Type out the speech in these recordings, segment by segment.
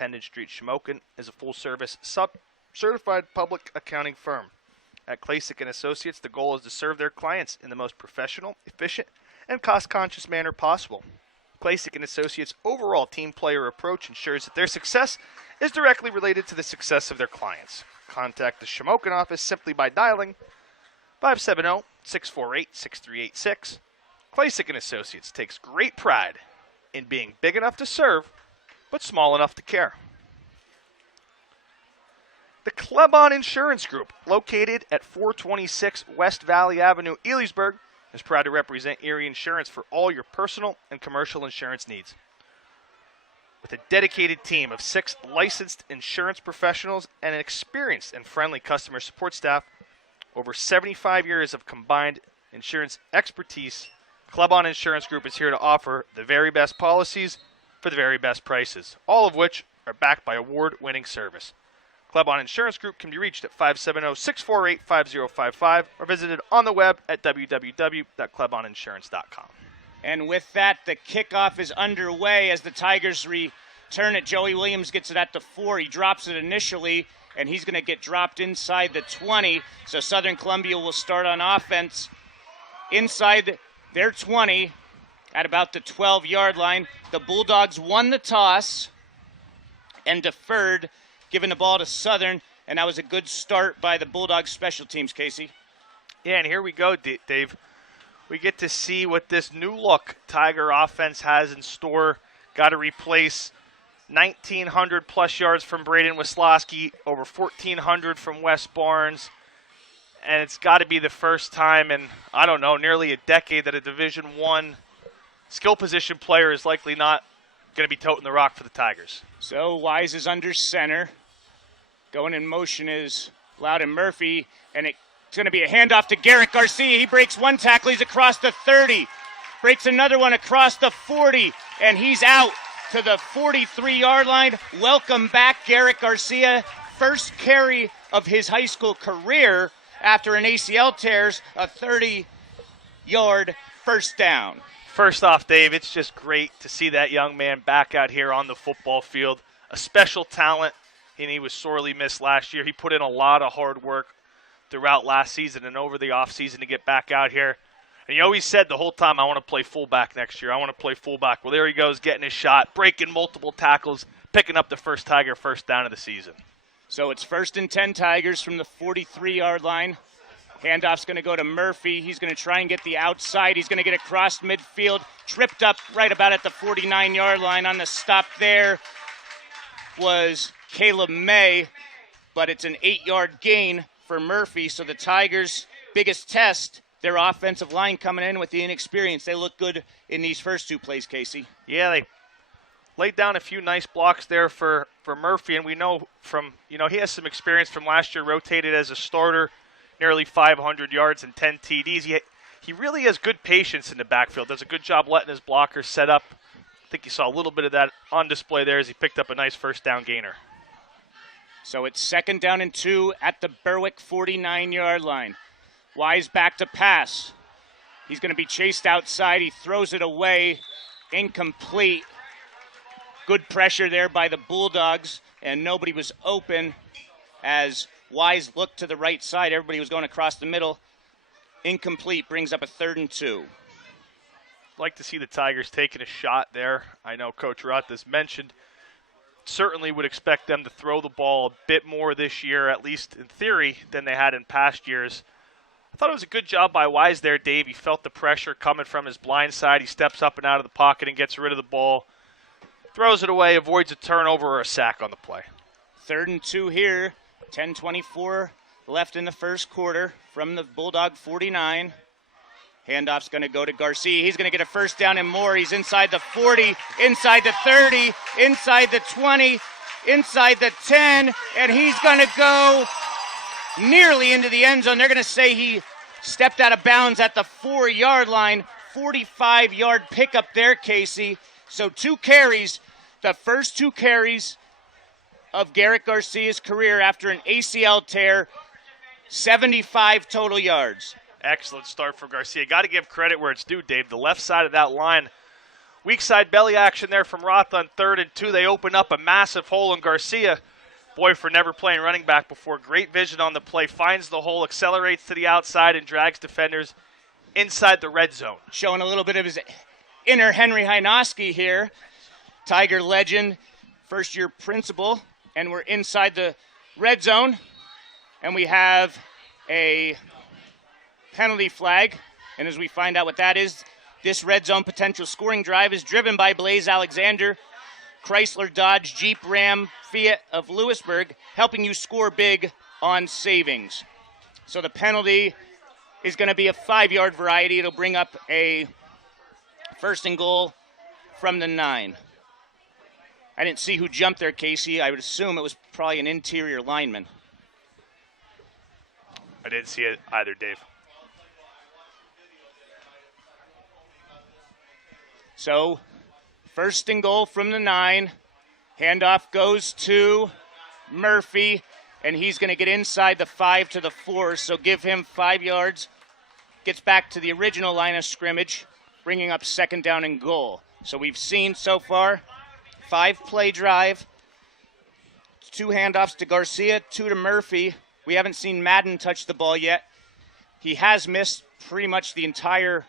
Independence Street, Shamokin, is a full-service certified public accounting firm. At Klasick & Associates, the goal is to serve their clients in the most professional, efficient, and cost-conscious manner possible. Klasick & Associates' overall team player approach ensures that their success is directly related to the success of their clients. Contact the Shamokin office simply by dialing 570-648-6386. Klasick & Associates takes great pride in being big enough to serve, but small enough to care. The Klebon Insurance Group, located at 426 West Valley Avenue, Elysburg, is proud to represent Erie Insurance for all your personal and commercial insurance needs. With a dedicated team of 6 licensed insurance professionals and an experienced and friendly customer support staff, over 75 years of combined insurance expertise, Klebon Insurance Group is here to offer the very best policies for the very best prices, all of which are backed by award-winning service. Klebon Insurance Group can be reached at 570-648-5055 or visited on the web at www.kleboninsurance.com. And with that, the kickoff is underway as the Tigers return it. Joey Williams gets it at the 4. He drops it initially, and he's going to get dropped inside the 20. So Southern Columbia will start on offense inside their 20 at about the 12-yard line. The Bulldogs won the toss and deferred, giving the ball to Southern, and that was a good start by the Bulldogs special teams, Casey. Yeah, and here we go, Dave. We get to see what this new look Tiger offense has in store. Got to replace 1,900 plus yards from Braden Wisłowski, over 1,400 from Wes Barnes, and it's got to be the first time in, I don't know, nearly a decade that a Division I skill position player is likely not going to be toting the rock for the Tigers. So Wise is under center. Going in motion is Loudon Murphy, and it's going to be a handoff to Garrett Garcia. He breaks one tackle. He's across the 30. Breaks another one across the 40, and he's out to the 43-yard line. Welcome back, Garrett Garcia. First carry of his high school career after an ACL tears, a 30-yard first down. First off, Dave, it's just great to see that young man back out here on the football field. A special talent, and he was sorely missed last year. He put in a lot of hard work throughout last season and over the offseason to get back out here. And he always said the whole time, I want to play fullback next year. I want to play fullback. Well, there he goes, getting his shot, breaking multiple tackles, picking up the first Tiger first down of the season. So it's 1st and 10 Tigers from the 43-yard line. Handoff's going to go to Murphy. He's going to try and get the outside. He's going to get across midfield. Tripped up right about at the 49-yard line. On the stop there was Caleb May, but it's an 8-yard gain for Murphy. So the Tigers' biggest test, their offensive line coming in with the inexperience. They look good in these first 2 plays, Casey. Yeah, they laid down a few nice blocks there for Murphy, and we know from, he has some experience from last year, rotated as a starter, nearly 500 yards and 10 TDs. He really has good patience in the backfield, does a good job letting his blockers set up. I think you saw a little bit of that on display there as he picked up a nice first down gainer. So it's 2nd down and 2 at the Berwick 49-yard line. Wise back to pass. He's going to be chased outside. He throws it away. Incomplete. Good pressure there by the Bulldogs, and nobody was open as Wise looked to the right side. Everybody was going across the middle. Incomplete, brings up a 3rd and 2. Like to see the Tigers taking a shot there. I know Coach Rutt has mentioned, certainly would expect them to throw the ball a bit more this year, at least in theory, than they had in past years. I thought it was a good job by Wise there, Dave. He felt the pressure coming from his blind side. He steps up and out of the pocket and gets rid of the ball. Throws it away, avoids a turnover or a sack on the play. 3rd and 2 here. 10:24 left in the first quarter from the Bulldog 49. Handoff's going to go to Garcia. He's going to get a first down and more. He's inside the 40, inside the 30, inside the 20, inside the 10, and he's going to go nearly into the end zone. They're going to say he stepped out of bounds at the 4-yard line. 45-yard pickup there, Casey. So 2 carries, the first 2 carries of Garrett Garcia's career after an ACL tear, 75 total yards. Excellent start for Garcia. Got to give credit where it's due, Dave. The left side of that line Weak side belly action there from Roth on 3rd and 2. They open up a massive hole, and Garcia, boy, for never playing running back before, great vision on the play, finds the hole, accelerates to the outside, and drags defenders inside the red zone. Showing a little bit of his inner Henry Hynoski here. Tiger legend, first-year principal, and we're inside the red zone, and we have a penalty flag. And as we find out what that is, this red zone potential scoring drive is driven by Blaze Alexander, Chrysler, Dodge, Jeep, Ram, Fiat of Lewisburg, helping you score big on savings. So the penalty is going to be a 5-yard variety. It'll bring up a 1st and goal from the 9. I didn't see who jumped there, Casey. I would assume it was probably an interior lineman. I didn't see it either, Dave. So, 1st and goal from the 9. Handoff goes to Murphy, and he's going to get inside the 5 to the 4, so give him 5 yards. Gets back to the original line of scrimmage, bringing up 2nd down and goal. So we've seen so far 5-play drive, 2 handoffs to Garcia, 2 to Murphy. We haven't seen Madden touch the ball yet. He has missed pretty much the entire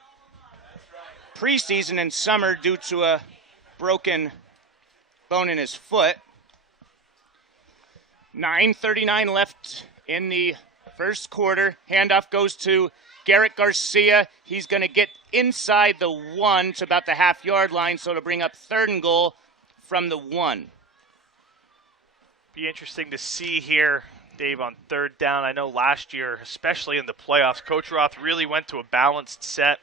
preseason and summer due to a broken bone in his foot. 9:39 left in the first quarter. Handoff goes to Garrett Garcia. He's going to get inside the 1 to about the half-yard line, so to bring up 3rd and goal from the 1. Be interesting to see here, Dave, on 3rd down. I know last year, especially in the playoffs, Coach Roth really went to a balanced set,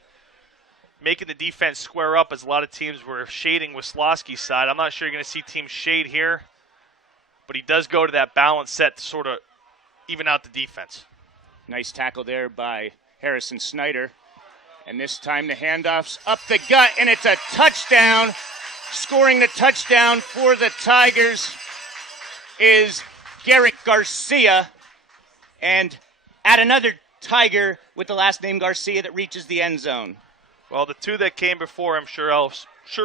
making the defense square up as a lot of teams were shading Wisłowski's side. I'm not sure you're going to see teams shade here, but he does go to that balanced set to sort of even out the defense. Nice tackle there by Harrison Snyder. And this time the handoff's up the gut, and it's a touchdown. Scoring the touchdown for the Tigers is Garrett Garcia. And add another Tiger with the last name Garcia that reaches the end zone. Well, the 2 that came before him sure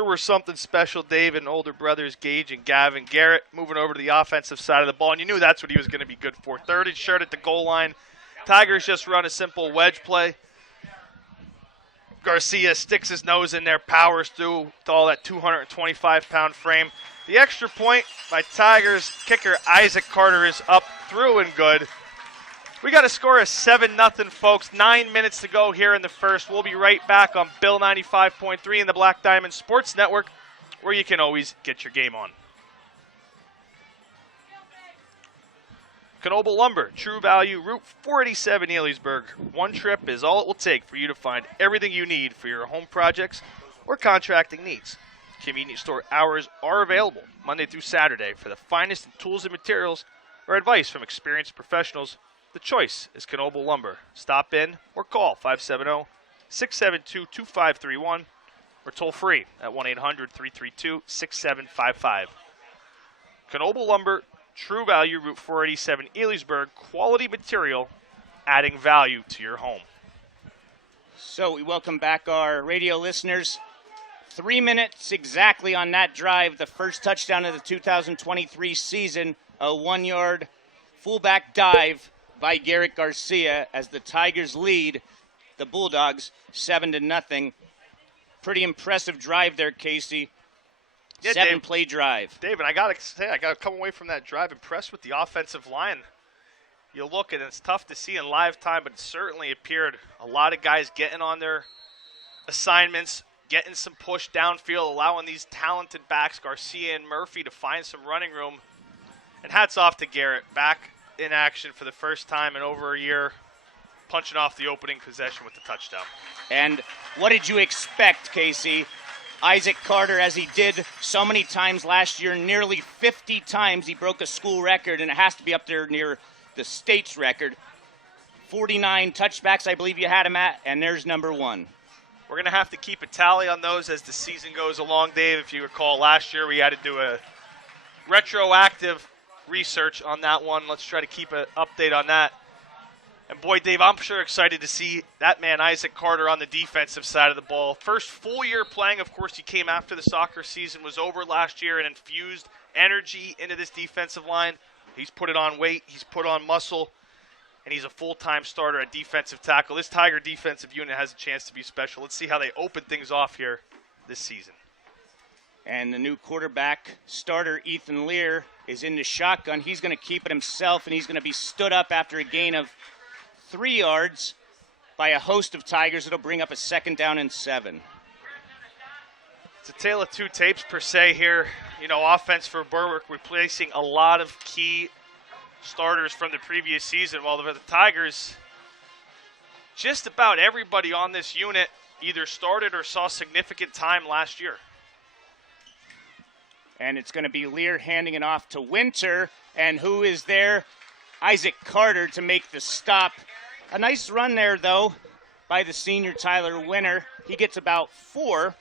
were something special. Dave and older brothers Gage and Gavin. Garrett moving over to the offensive side of the ball, and you knew that's what he was going to be good for. 3rd and short at the goal line. Tigers just run a simple wedge play. Garcia sticks his nose in there, powers through with all that 225-pound frame. The extra point by Tigers kicker Isaac Carter is up through and good. We got a score of 7-0, folks. 9 minutes to go here in the first. We'll be right back on Bill 95.3 and the Black Diamond Sports Network, where you can always get your game on. Knoebel Lumber, True Value, Route 487, Elysburg. One trip is all it will take for you to find everything you need for your home projects or contracting needs. Convenience store hours are available Monday through Saturday for the finest in tools and materials or advice from experienced professionals. The choice is Knoebel Lumber. Stop in or call 570-672-2531 or toll free at 1-800-332-6755. Knoebel Lumber, True Value, Route 487, Elysburg. Quality material, adding value to your home. So we welcome back our radio listeners. 3 minutes exactly on that drive, the first touchdown of the 2023 season, a 1-yard fullback dive by Garrett Garcia as the Tigers lead the Bulldogs 7-0. Pretty impressive drive there, Casey. Yeah, 7-play drive. David, I got to say, I got to come away from that drive impressed with the offensive line. You look, and it's tough to see in live time, but it certainly appeared a lot of guys getting on their assignments, getting some push downfield, allowing these talented backs, Garcia and Murphy, to find some running room. And hats off to Garrett, back in action for the first time in over a year, punching off the opening possession with the touchdown. And what did you expect, Casey? Isaac Carter, as he did so many times last year, nearly 50 times he broke a school record, and it has to be up there near the state's record. 49 touchbacks, I believe you had him at, and there's number 1. We're going to have to keep a tally on those as the season goes along, Dave. If you recall, last year we had to do a retroactive research on that one. Let's try to keep an update on that And boy, Dave, I'm sure excited to see that man, Isaac Carter, on the defensive side of the ball. First full year playing, of course, he came after the soccer season was over last year and infused energy into this defensive line. He's put it on weight, he's put on muscle, and he's a full-time starter at defensive tackle. This Tiger defensive unit has a chance to be special. Let's see how they open things off here this season. And the new quarterback starter, Ethan Lear, is in the shotgun. He's going to keep it himself, and he's going to be stood up after a gain of 3 yards by a host of Tigers. It'll bring up a 2nd down and 7. It's a tale of two tapes per se here. You know, offense for Berwick replacing a lot of key starters from the previous season, while the Tigers, just about everybody on this unit either started or saw significant time last year. And it's going to be Lear handing it off to Winter. And who is there? Isaac Carter to make the stop. A nice run there, though, by the senior Tyler Winter. He gets about 4,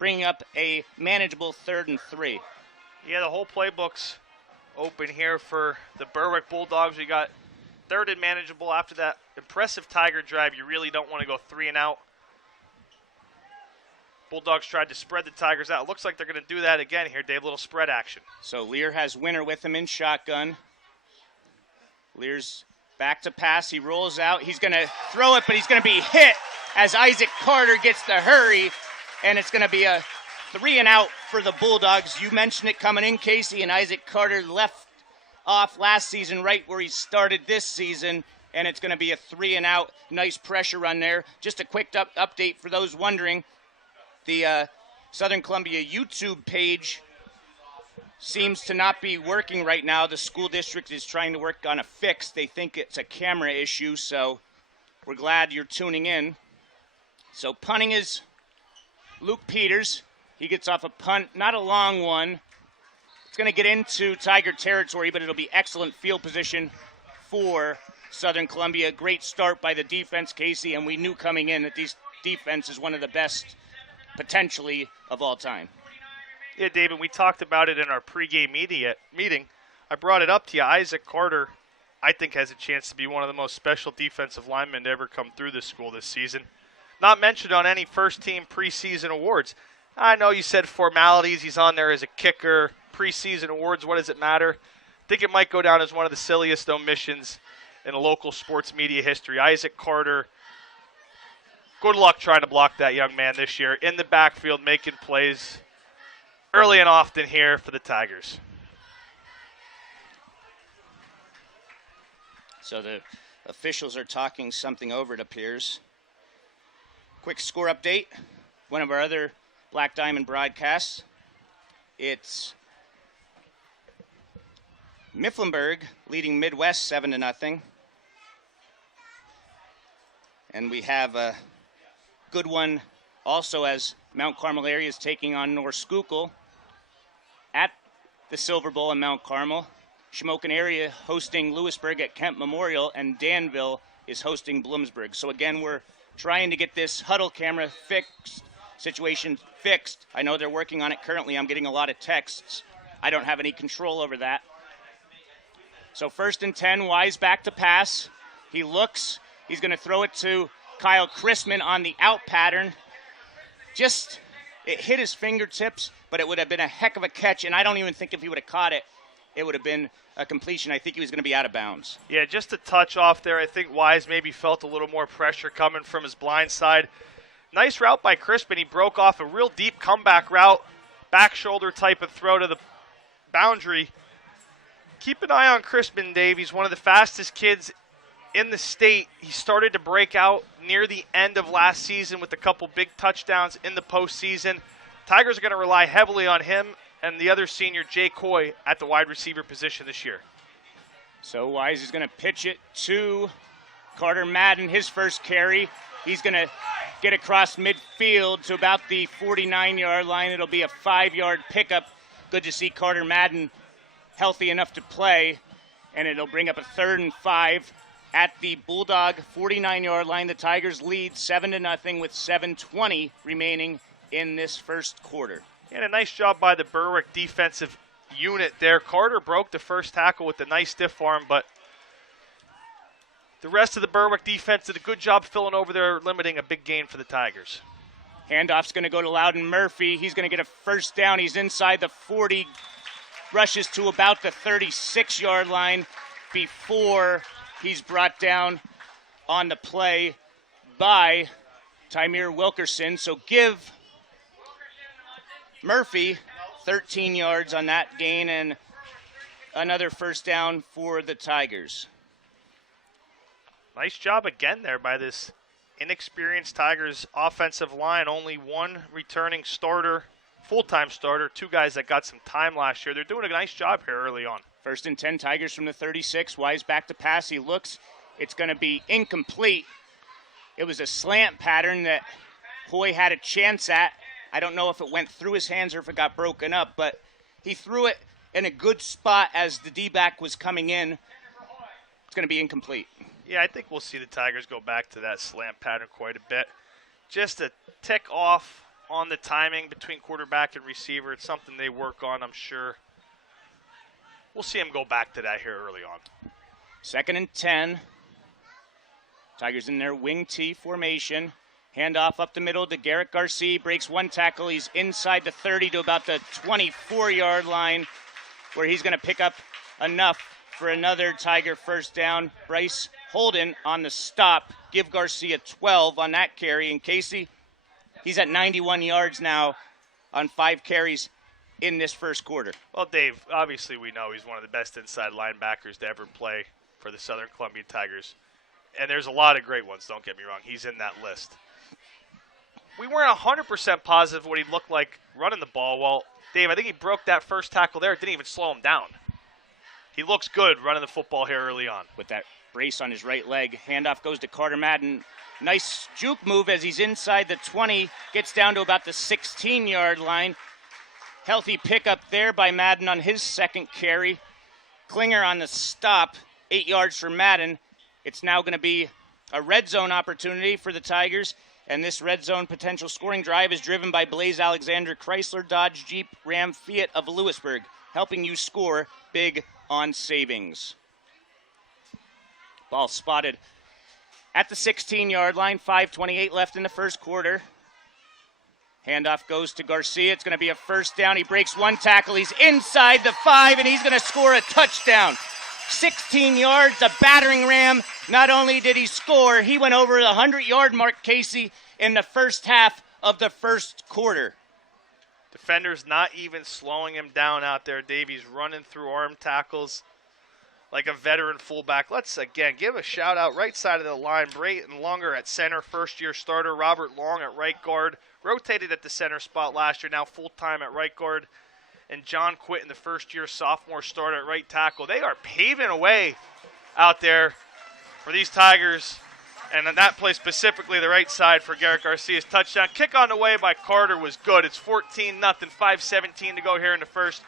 bringing up a manageable 3rd and 3. Yeah, the whole playbook's open here for the Berwick Bulldogs. We got 3rd and manageable after that impressive Tiger drive. You really don't want to go 3 and out. Bulldogs tried to spread the Tigers out. It looks like they're going to do that again here, Dave. Little spread action. So Lear has Winter with him in shotgun. Lear's back to pass. He rolls out. He's going to throw it, but he's going to be hit as Isaac Carter gets the hurry, and it's going to be a 3 and out for the Bulldogs. You mentioned it coming in, Casey, and Isaac Carter left off last season right where he started this season, and it's going to be a 3 and out. Nice pressure run there. Just a quick update for those wondering. The Southern Columbia YouTube page seems to not be working right now. The school district is trying to work on a fix. They think it's a camera issue, so we're glad you're tuning in. So punting is Luke Peters. He gets off a punt, not a long one. It's going to get into Tiger territory, but it'll be excellent field position for Southern Columbia. Great start by the defense, Casey, and we knew coming in that this defense is one of the best potentially of all time. Yeah, David, we talked about it in our pregame meeting. I brought it up to you. Isaac Carter, I think, has a chance to be one of the most special defensive linemen to ever come through this school this season. Not mentioned on any first-team preseason awards. I know you said formalities. He's on there as a kicker. Preseason awards, what does it matter? I think it might go down as one of the silliest omissions in a local sports media history. Isaac Carter, good luck trying to block that young man this year. In the backfield, making plays early and often here for the Tigers. So the officials are talking something over, it appears. Quick score update. One of our other Black Diamond broadcasts. It's Mifflinburg leading Midwest 7-0. And we have a good one also as Mount Carmel area is taking on North Schuylkill at the Silver Bowl in Mount Carmel. Shamokin area hosting Lewisburg at Kemp Memorial, and Danville is hosting Bloomsburg. So again, we're trying to get this huddle camera situation fixed. I know they're working on it currently. I'm getting a lot of texts. I don't have any control over that. So 1st and 10, Wise back to pass. He looks. He's going to throw it to Kyle Chrisman on the out pattern. It hit his fingertips, but it would have been a heck of a catch, and I don't even think if he would have caught it, it would have been a completion. I think he was going to be out of bounds. Yeah, just a touch off there. I think Wise maybe felt a little more pressure coming from his blind side. Nice route by Crispin. He broke off a real deep comeback route, back shoulder type of throw to the boundary. Keep an eye on Crispin, Dave. He's one of the fastest kids in the state. He started to break out near the end of last season with a couple big touchdowns in the postseason. Tigers are going to rely heavily on him and the other senior, Jay Coy, at the wide receiver position this year. So Wise is going to pitch it to Carter Madden, his first carry. He's going to get across midfield to about the 49-yard line. It'll be a 5-yard pickup. Good to see Carter Madden healthy enough to play, and it'll bring up a 3rd and 5 at the Bulldog 49-yard line. The Tigers lead 7-0 with 7:20 remaining in this first quarter. And a nice job by the Berwick defensive unit there. Carter broke the first tackle with a nice stiff arm, but The rest of the Berwick defense did a good job filling over there, limiting a big gain for the Tigers. Handoff's going to go to Loudon Murphy. He's going to get a first down. He's inside the 40, rushes to about the 36-yard line before he's brought down on the play by Tymir Wilkerson. So give Murphy 13 yards on that gain and another first down for the Tigers. Nice job again there by this inexperienced Tigers offensive line. Only one returning starter, full-time starter, two guys that got some time last year. They're doing a nice job here early on. 1st and 10, Tigers from the 36. Wise back to pass. He looks. It's going to be incomplete. It was a slant pattern that Hoy had a chance at. I don't know if it went through his hands or if it got broken up, but he threw it in a good spot as the D-back was coming in. It's going to be incomplete. Yeah, I think we'll see the Tigers go back to that slant pattern quite a bit. Just a tick off on the timing between quarterback and receiver. It's something they work on, I'm sure. We'll see them go back to that here early on. 2nd and 10. Tigers in their wing T formation. Handoff up the middle to Garrett Garcia. Breaks one tackle. He's inside the 30 to about the 24-yard line, where he's going to pick up enough for another Tiger first down. Bryce Holden on the stop. Give Garcia 12 on that carry. And Casey, he's at 91 yards now on 5 carries in this first quarter. Well, Dave, obviously we know he's one of the best inside linebackers to ever play for the Southern Columbia Tigers. And there's a lot of great ones, don't get me wrong. He's in that list. We weren't 100% positive what he looked like running the ball. Well, Dave, I think he broke that first tackle there. It didn't even slow him down. He looks good running the football here early on. With that brace on his right leg, handoff goes to Carter Madden. Nice juke move as he's inside the 20, gets down to about the 16-yard line. Healthy pickup there by Madden on his second carry. Klinger on the stop, 8 yards for Madden. It's now going to be a red zone opportunity for the Tigers, and this red zone potential scoring drive is driven by Blaze Alexander, Chrysler, Dodge, Jeep, Ram, Fiat of Lewisburg, helping you score big on savings. Ball spotted at the 16-yard line, 5:28 left in the first quarter. Handoff goes to Garcia. It's going to be a first down. He breaks one tackle. He's inside the 5, and he's going to score a touchdown. 16 yards, a battering ram. Not only did he score, he went over the 100-yard mark, Casey, in the first half of the first quarter. Defenders not even slowing him down out there, Dave. He's running through arm tackles like a veteran fullback. Let's, again, give a shout-out right side of the line. Brayton Lunger at center, first-year starter. Robert Long at right guard. Rotated at the center spot last year, now full-time at right guard. And John Quitten, the first-year sophomore starter at right tackle. They are paving away out there for these Tigers. And on that play specifically, the right side for Garrett Garcia's touchdown. Kick on the way by Carter was good. It's 14-0, 5:17 to go here in the first.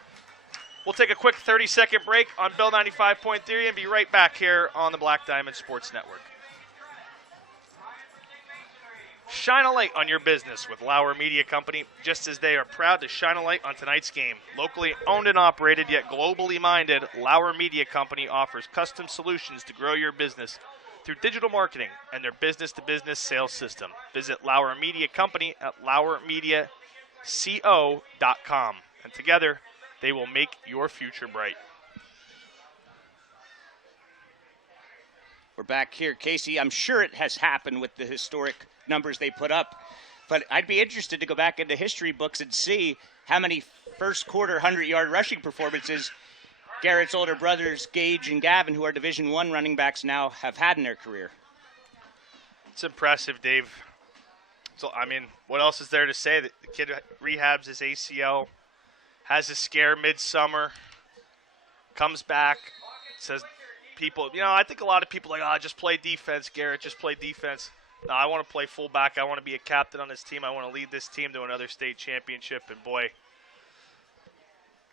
We'll take a quick 30-second break on Bill 95.3 and be right back here on the Black Diamond Sports Network. Shine a light on your business with Lauer Media Company, just as they are proud to shine a light on tonight's game. Locally owned and operated, yet globally minded, Lauer Media Company offers custom solutions to grow your business through digital marketing and their business-to-business sales system. Visit Lauer Media Company at LauerMediaCO.com, and together they will make your future bright. We're back here, Casey. I'm sure it has happened with the historic numbers they put up, but I'd be interested to go back into history books and see how many first quarter 100-yard rushing performances Garrett's older brothers, Gage and Gavin, who are Division I running backs now, have had in their career. It's impressive, Dave. So, I mean, what else is there to say? The kid rehabs his ACL, has a scare midsummer, comes back, says people, I think a lot of people are like, just play defense, Garrett, just play defense. No, I want to play fullback. I want to be a captain on this team. I want to lead this team to another state championship. And, boy,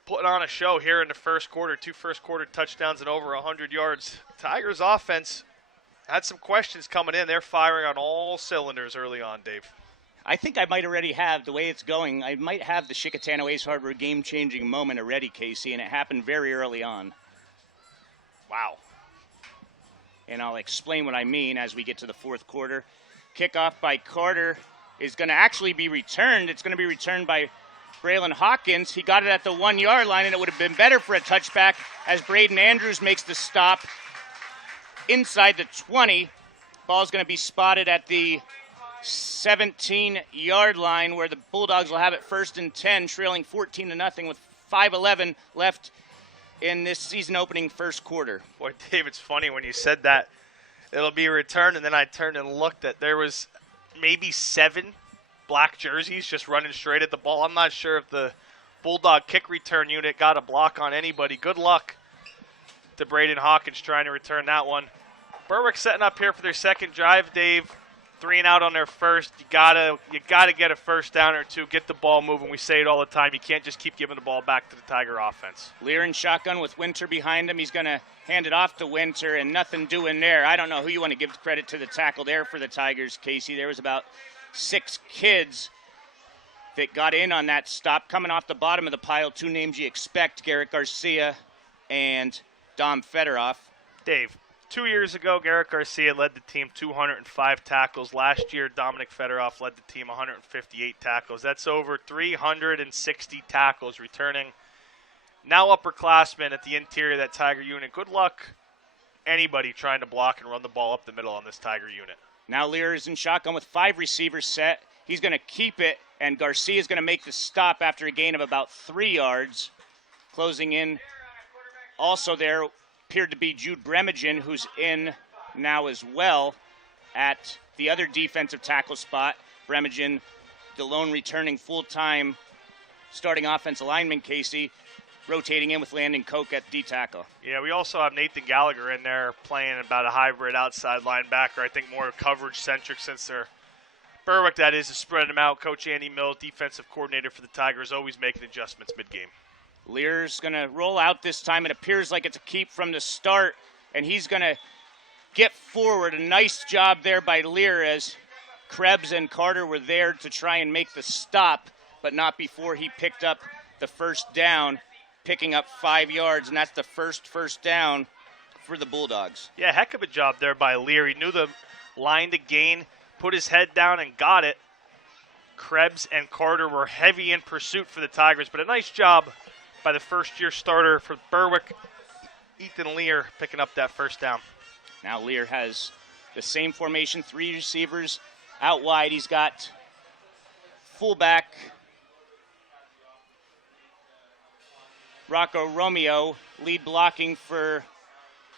putting on a show here in the first quarter, 2 first-quarter touchdowns and over 100 yards. Tigers offense had some questions coming in. They're firing on all cylinders early on, Dave. I think I might already have, the way it's going, I might have the Chickatano Ace Harbor game-changing moment already, Casey, and it happened very early on. Wow. and I'll explain what I mean as we get to the fourth quarter. Kickoff by Carter is going to actually be returned. It's going to be returned by Braylon Hawkins. He got it at the 1 yard line, and it would have been better for a touchback as Braden Andrews makes the stop inside the 20. Ball's going to be spotted at the 17-yard line where the Bulldogs will have it 1st and 10, trailing 14-0 with 5:11 left in this season opening first quarter. Boy, Dave, it's funny when you said that it'll be returned, and then I turned and looked at there was maybe 7 black jerseys just running straight at the ball. I'm not sure if the Bulldog kick return unit got a block on anybody. Good luck to Braden Hawkins trying to return that one. Berwick setting up here for their second drive, Dave. 3 and out on their first. You gotta get a first down or two. Get the ball moving. We say it all the time. You can't just keep giving the ball back to the Tiger offense. Lear in shotgun with Winter behind him. He's going to hand it off to Winter, and nothing doing there. I don't know who you want to give credit to the tackle there for the Tigers, Casey. There was about 6 kids that got in on that stop. Coming off the bottom of the pile, 2 names you expect, Garrett Garcia and Dom Fedorov. Dave, 2 years ago, Garrett Garcia led the team 205 tackles. Last year, Dominic Fedorov led the team 158 tackles. That's over 360 tackles returning. Now upperclassmen at the interior of that Tiger unit. Good luck anybody trying to block and run the ball up the middle on this Tiger unit. Now Lear is in shotgun with 5 receivers set. He's going to keep it, and Garcia is going to make the stop after a gain of about 3 yards. Closing in also there appeared to be Jude Bremagen, who's in now as well at the other defensive tackle spot. Bremagen, the lone returning full-time starting offensive lineman, Casey, rotating in with Landon Koch at D-tackle. Yeah, we also have Nathan Gallagher in there playing about a hybrid outside linebacker. I think more coverage-centric since they're Berwick, that is spread them out. Coach Andy Mills, defensive coordinator for the Tigers, always making adjustments mid-game. Lear's going to roll out this time. It appears like it's a keep from the start, and he's going to get forward. A nice job there by Lear as Krebs and Carter were there to try and make the stop, but not before he picked up the first down, picking up 5 yards, and that's the first down for the Bulldogs. Yeah, heck of a job there by Lear. He knew the line to gain, put his head down and got it. Krebs and Carter were heavy in pursuit for the Tigers, but a nice job by the first-year starter for Berwick, Ethan Lear, picking up that first down. Now Lear has the same formation, 3 receivers out wide. He's got fullback Rocco Romeo, lead blocking for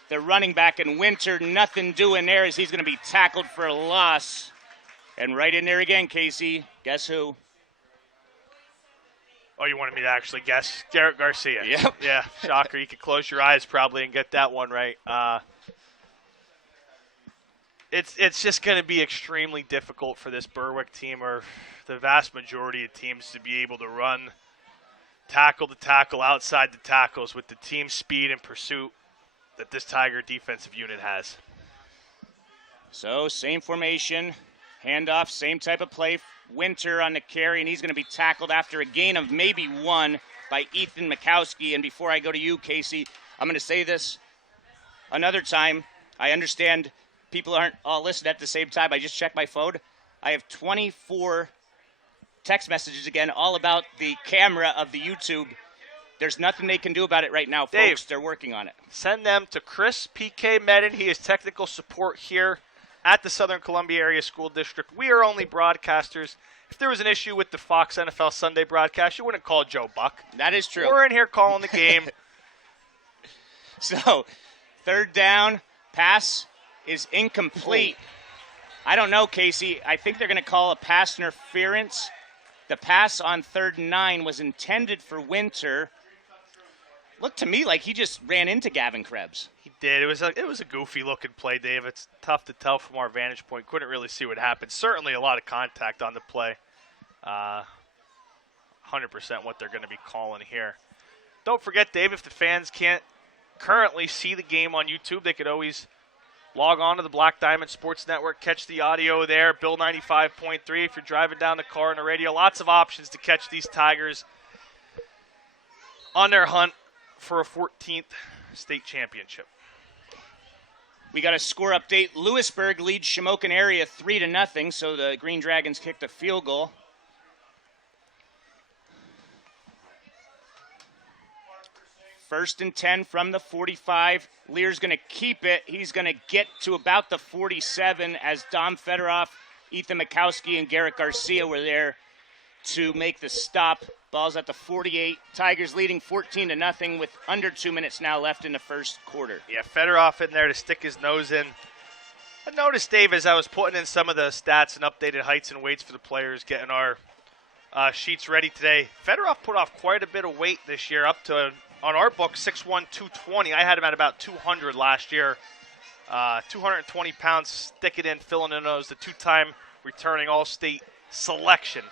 the running back in Winter. Nothing doing there as he's going to be tackled for a loss. And right in there again, Casey, guess who? Oh, you wanted me to actually guess? Garrett Garcia. Yep. Yeah, shocker. You could close your eyes probably and get that one right. It's just going to be extremely difficult for this Berwick team, or the vast majority of teams, to be able to run tackle to tackle outside the tackles with the team speed and pursuit that this Tiger defensive unit has. So same formation, handoff, same type of play. Winter on the carry, and he's going to be tackled after a gain of maybe 1 by Ethan Mikowski. And before I go to you, Casey, I'm going to say this another time. I understand people aren't all listening at the same time. I just checked my phone. I have 24 text messages again, all about the camera of the YouTube. There's nothing they can do about it right now, folks. Dave, they're working on it. Send them to Chris P.K. Medin. He is technical support here at the Southern Columbia Area School District. We are only broadcasters. If there was an issue with the Fox NFL Sunday broadcast, you wouldn't call Joe Buck. That is true. We're in here calling the game. So, 3rd down, pass is incomplete. I don't know, Casey. I think they're going to call a pass interference. The pass on 3rd and 9 was intended for Winter. Looked to me like he just ran into Gavin Krebs. He did. It was a goofy-looking play, Dave. It's tough to tell from our vantage point. Couldn't really see what happened. Certainly a lot of contact on the play. 100% what they're going to be calling here. Don't forget, Dave, if the fans can't currently see the game on YouTube, they could always log on to the Black Diamond Sports Network, catch the audio there, Bill 95.3 if you're driving down the car on the radio. Lots of options to catch these Tigers on their hunt for a 14th state championship. We got a score update. Lewisburg leads Shamokin area 3-0, so the Green Dragons kicked a field goal. First and 10 from the 45. Lear's going to keep it. He's going to get to about the 47 as Dom Fedorov, Ethan Mikowski, and Garrett Garcia were there to make the stop. Ball's at the 48. Tigers leading 14-0 with under 2 minutes now left in the first quarter. Yeah, Fedorov in there to stick his nose in. I noticed, Dave, as I was putting in some of the stats and updated heights and weights for the players, getting our sheets ready today, Fedorov put off quite a bit of weight this year, up to, on our book, 6'1", 220. I had him at about 200 last year. 220 pounds, stick it in, filling in those, the two-time returning All-State selection,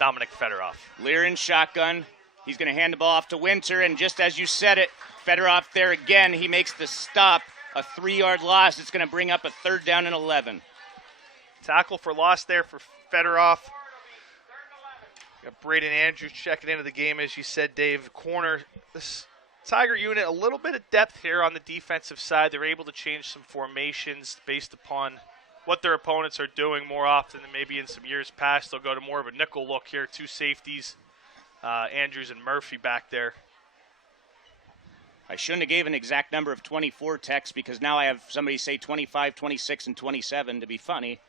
Dominic Fedorov. Lear in shotgun. He's going to hand the ball off to Winter, and just as you said it, Fedorov there again. He makes the stop, a 3-yard loss. It's going to bring up a 3rd down and 11. Tackle for loss there for Fedorov. Got Braden Andrews checking into the game, as you said, Dave. Corner, this Tiger unit, a little bit of depth here on the defensive side. They're able to change some formations based upon what their opponents are doing more often than maybe in some years past. They'll go to more of a nickel look here. 2 safeties, Andrews and Murphy back there. I shouldn't have gave an exact number of 24 texts because now I have somebody say 25, 26, and 27 to be funny.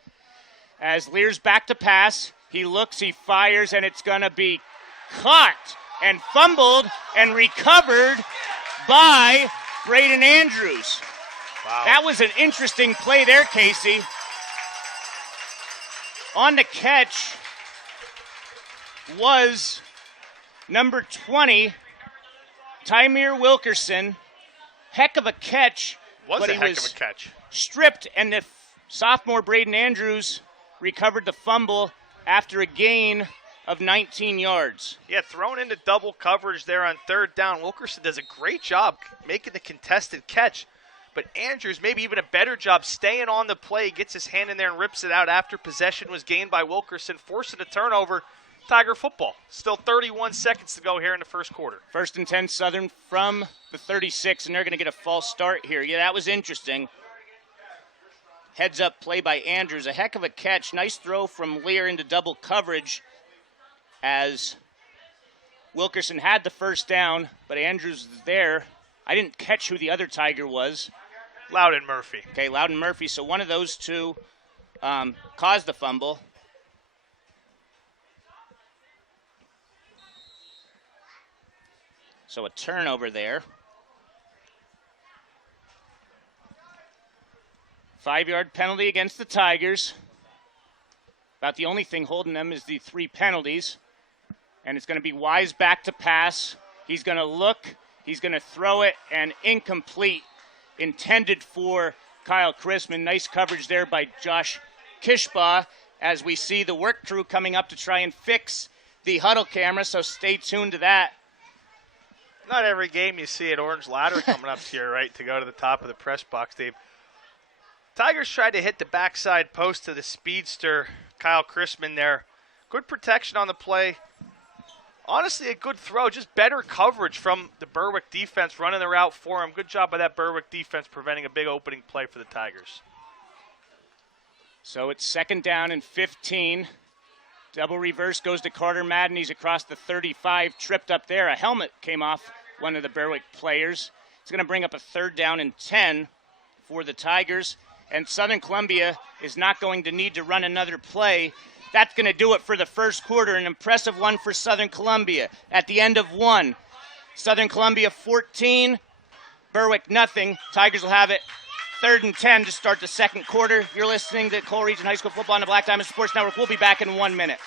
As Lear's back to pass, he looks, he fires, and it's going to be caught and fumbled and recovered by Braden Andrews. Wow. That was an interesting play there, Casey. On the catch was number 20, Tymir Wilkerson. Heck of a catch. Was but a he heck was of a catch. Stripped, and the sophomore Braden Andrews recovered the fumble after a gain of 19 yards. Yeah, thrown into double coverage there on 3rd down. Wilkerson does a great job making the contested catch. But Andrews, maybe even a better job staying on the play, gets his hand in there and rips it out after possession was gained by Wilkerson, forcing a turnover. Tiger football. Still 31 seconds to go here in the first quarter. 1st and 10 Southern from the 36, and they're going to get a false start here. Yeah, that was interesting. Heads up play by Andrews. A heck of a catch. Nice throw from Lear into double coverage as Wilkerson had the 1st down, but Andrews is there. I didn't catch who the other Tiger was. Loudon Murphy. Okay, Loudon Murphy. So one of those two caused the fumble. So a turnover there. 5-yard penalty against the Tigers. About the only thing holding them is the 3 penalties. And it's going to be Wise back to pass. He's going to look. He's going to throw it, and incomplete, intended for Kyle Chrisman. Nice coverage there by Josh Kishbaugh as we see the work crew coming up to try and fix the huddle camera, so stay tuned to that. Not every game you see an orange ladder coming up to your right to go to the top of the press box, Dave. Tigers tried to hit the backside post to the speedster, Kyle Chrisman there. Good protection on the play. Honestly, a good throw, just better coverage from the Berwick defense running the route for him. Good job by that Berwick defense preventing a big opening play for the Tigers. So it's 2nd down and 15. Double reverse goes to Carter Madden. He's across the 35, tripped up there. A helmet came off one of the Berwick players. It's going to bring up a 3rd down and 10 for the Tigers. And Southern Columbia is not going to need to run another play. That's going to do it for the first quarter. An impressive one for Southern Columbia. At the end of 1, Southern Columbia 14, Berwick nothing. Tigers will have it 3rd and 10 to start the second quarter. You're listening to Cole Region High School Football on the Black Diamond Sports Network. We'll be back in 1 minute.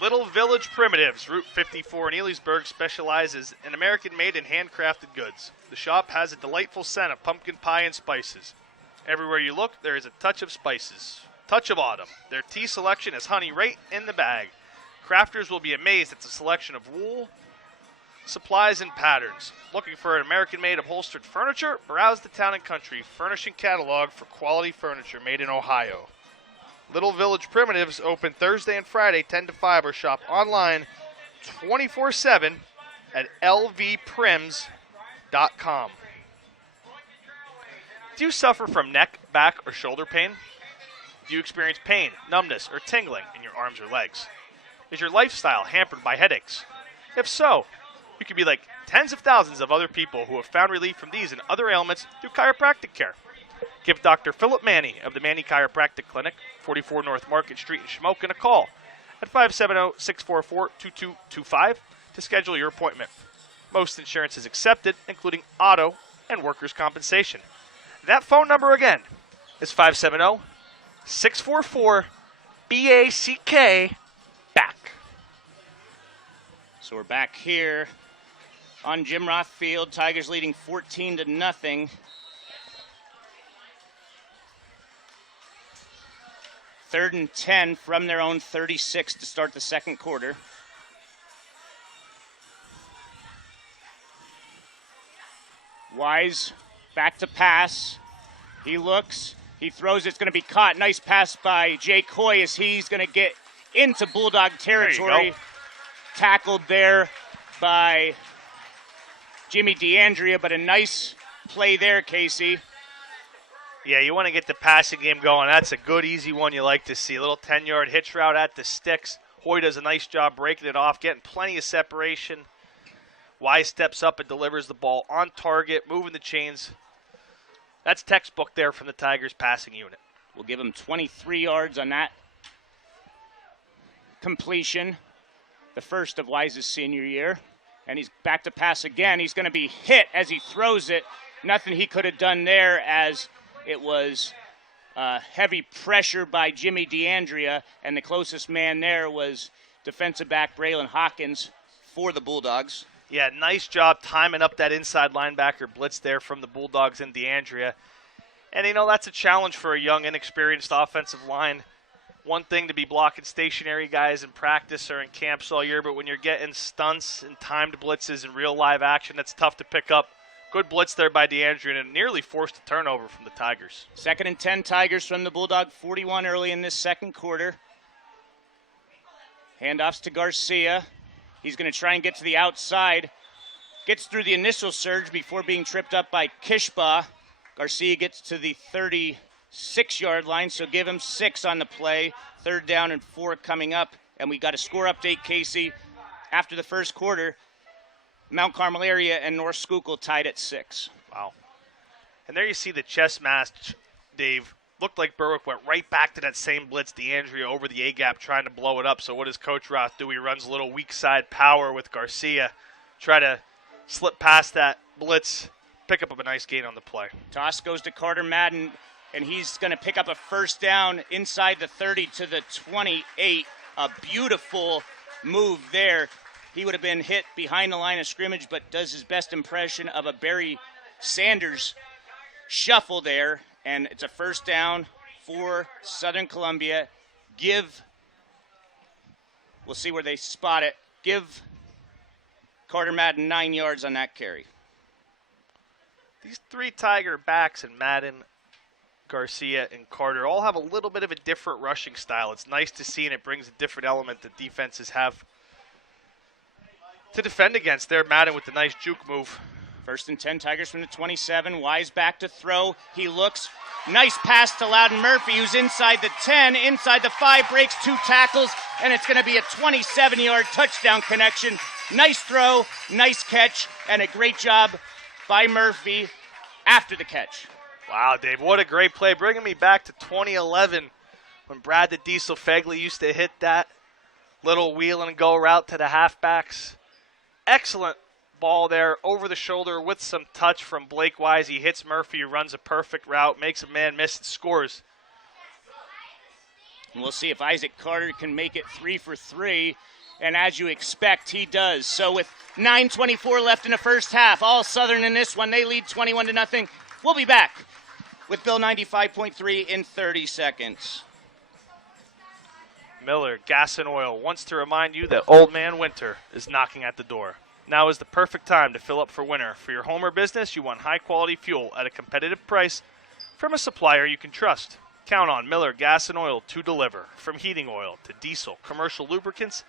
Little Village Primitives, Route 54 in Elysburg, specializes in American-made and handcrafted goods. The shop has a delightful scent of pumpkin pie and spices. Everywhere you look, there is a touch of spices. Touch of autumn. Their tea selection is honey right in the bag. Crafters will be amazed at the selection of wool, supplies, and patterns. Looking for an American-made upholstered furniture? Browse the Town & Country Furnishing Catalog for quality furniture made in Ohio. Little Village Primitives open Thursday and Friday 10 to 5 or shop online 24/7 at lvprims.com. Do you suffer from neck, back, or shoulder pain? Do you experience pain, numbness, or tingling in your arms or legs? Is your lifestyle hampered by headaches? If so, you could be like tens of thousands of other people who have found relief from these and other ailments through chiropractic care. Give Dr. Philip Manny of the Manny Chiropractic Clinic, 44 North Market Street in Shamokin, a call at 570-644-2225 to schedule your appointment. Most insurance is accepted, including auto and workers' compensation. That phone number again is 570-644-BACK, BACK. So we're back here on Jim Roth Field. Tigers leading 14-0. Third and 10 from their own 36 to start the second quarter. Wise back to pass. He looks. He throws. It's going to be caught. Nice pass by Jake Hoy as he's going to get into Bulldog territory. Tackled there by Jimmy DeAndrea, but a nice play there, Casey. Yeah, you want to get the passing game going. That's a good, easy one you like to see. A little 10-yard hitch route at the sticks. Hoy does a nice job breaking it off, getting plenty of separation. Wise steps up and delivers the ball on target, moving the chains. That's textbook there from the Tigers passing unit. We'll give him 23 yards on that completion, the first of Wise's senior year. And he's back to pass again. He's going to be hit as he throws it. Nothing he could have done there as it was heavy pressure by Jimmy DeAndrea, and the closest man there was defensive back Braylon Hawkins for the Bulldogs. Yeah, nice job timing up that inside linebacker blitz there from the Bulldogs and DeAndrea. And, that's a challenge for a young, inexperienced offensive line. One thing to be blocking stationary guys in practice or in camps all year, but when you're getting stunts and timed blitzes and real live action, that's tough to pick up. Good blitz there by DeAndrea, and it nearly forced a turnover from the Tigers. Second and 10 Tigers from the Bulldog 41 early in this second quarter. Handoffs to Garcia. He's going to try and get to the outside. Gets through the initial surge before being tripped up by Kishbaugh. Garcia gets to the 36-yard line, so give him 6 on the play. Third down and 4 coming up. And we got a score update, Casey. After the first quarter, Mount Carmel area and North Schuylkill tied at 6. Wow. And there you see the chess match, Dave. Looked like Berwick went right back to that same blitz. DeAndrea over the A-gap trying to blow it up. So what does Coach Roth do? He runs a little weak side power with Garcia. Try to slip past that blitz. Pick up a nice gain on the play. Toss goes to Carter Madden, and he's going to pick up a first down inside the 30 to the 28. A beautiful move there. He would have been hit behind the line of scrimmage, but does his best impression of a Barry Sanders shuffle there. And it's a first down for Southern Columbia. We'll see where they spot it. Give Carter Madden 9 yards on that carry. These three Tiger backs and Madden, Garcia, and Carter all have a little bit of a different rushing style. It's nice to see, and it brings a different element that defenses have to defend against. There, Madden with the nice juke move. First and 10, Tigers from the 27. Wise back to throw. He looks. Nice pass to Loudon Murphy, who's inside the 10, inside the 5, breaks 2 tackles, and it's going to be a 27-yard touchdown connection. Nice throw, nice catch, and a great job by Murphy after the catch. Wow, Dave, what a great play. Bringing me back to 2011 when Brad the Diesel Fegley used to hit that little wheel and go route to the halfbacks. Excellent ball there over the shoulder with some touch from Blake Wise. He hits Murphy, runs a perfect route, makes a man miss, and scores. And we'll see if Isaac Carter can make it 3 for 3. And as you expect, he does. So with 9:24 left in the first half, all Southern in this one, they lead 21-0. We'll be back with Bill 95.3 in 30 seconds. Miller, Gas and Oil, wants to remind you that Old Man Winter is knocking at the door. Now is the perfect time to fill up for winter. For your home or business, you want high-quality fuel at a competitive price from a supplier you can trust. Count on Miller Gas and Oil to deliver. From heating oil to diesel, commercial lubricants,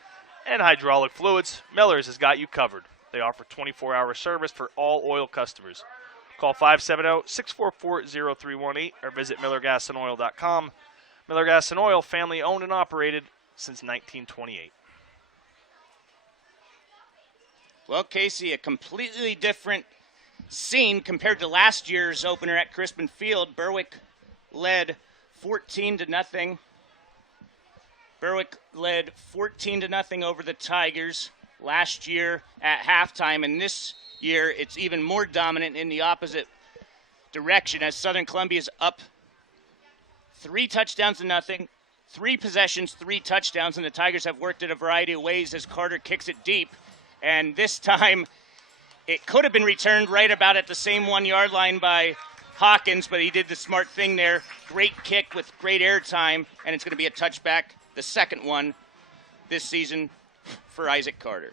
and hydraulic fluids, Miller's has got you covered. They offer 24-hour service for all oil customers. Call 570-644-0318 or visit MillerGasAndOil.com. Miller Gas and Oil, family owned and operated since 1928. Well, Casey, a completely different scene compared to last year's opener at Crispin Field. Berwick led 14-0. Berwick led 14-0 over the Tigers last year at halftime, and this year it's even more dominant in the opposite direction as Southern Columbia is up 3 touchdowns to nothing, 3 possessions, 3 touchdowns, and the Tigers have worked it a variety of ways as Carter kicks it deep. And this time, it could have been returned right about at the same 1-yard line by Hawkins, but he did the smart thing there. Great kick with great air time, and it's going to be a touchback, the second one this season for Isaac Carter.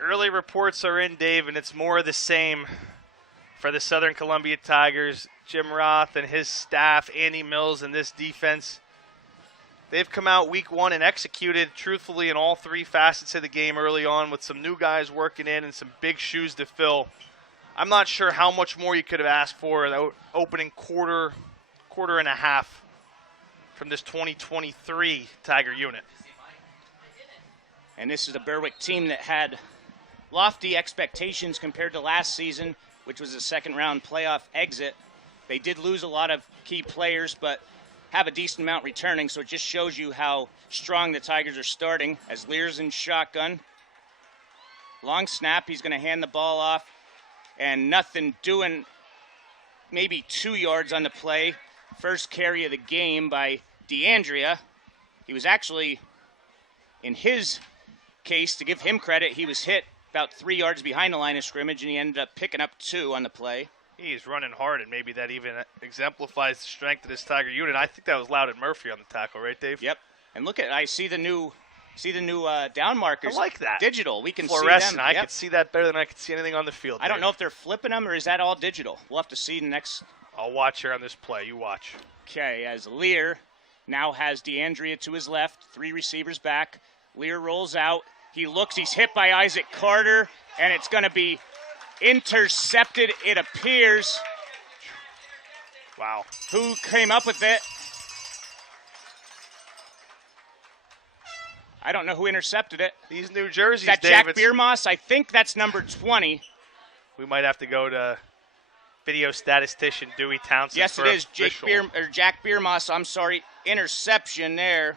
Early reports are in, Dave, and it's more of the same for the Southern Columbia Tigers. Jim Roth and his staff, Andy Mills and this defense, they've come out week 1 and executed truthfully in all 3 facets of the game early on with some new guys working in and some big shoes to fill. I'm not sure how much more you could have asked for in the opening quarter and a half from this 2023 Tiger unit. And this is a Berwick team that had lofty expectations compared to last season, which was a second-round playoff exit. They did lose a lot of key players, but have a decent amount returning, so it just shows you how strong the Tigers are starting as Lear's in shotgun. Long snap, he's going to hand the ball off, and nothing doing, maybe 2 yards on the play. First carry of the game by DeAndrea. He was actually, in his case, to give him credit, he was hit about 3 yards behind the line of scrimmage, and he ended up picking up 2 on the play. He's running hard, and maybe that even exemplifies the strength of this Tiger unit. I think that was Loudon Murphy on the tackle, right, Dave? Yep. And look at, I see the new down markers. I like that. Digital. We can Fluorescent. see them. I Yep. can see that better than I can see anything on the field. I don't Dave. know if they're flipping them or is that all digital. We'll have to see the next. I'll watch here on this play. You watch. Okay, as Lear now has DeAndrea to his left, 3 receivers back. Lear rolls out. He looks. He's hit by Isaac Carter, and it's going to be intercepted, it appears. Wow. Who came up with it? I don't know who intercepted it. These New Jerseys, Is that Dave, Jack Biermoss? I think that's number 20. we might have to go to video statistician Dewey Townsend. Yes, for it is. official. Jack Biermoss, I'm sorry. Interception there.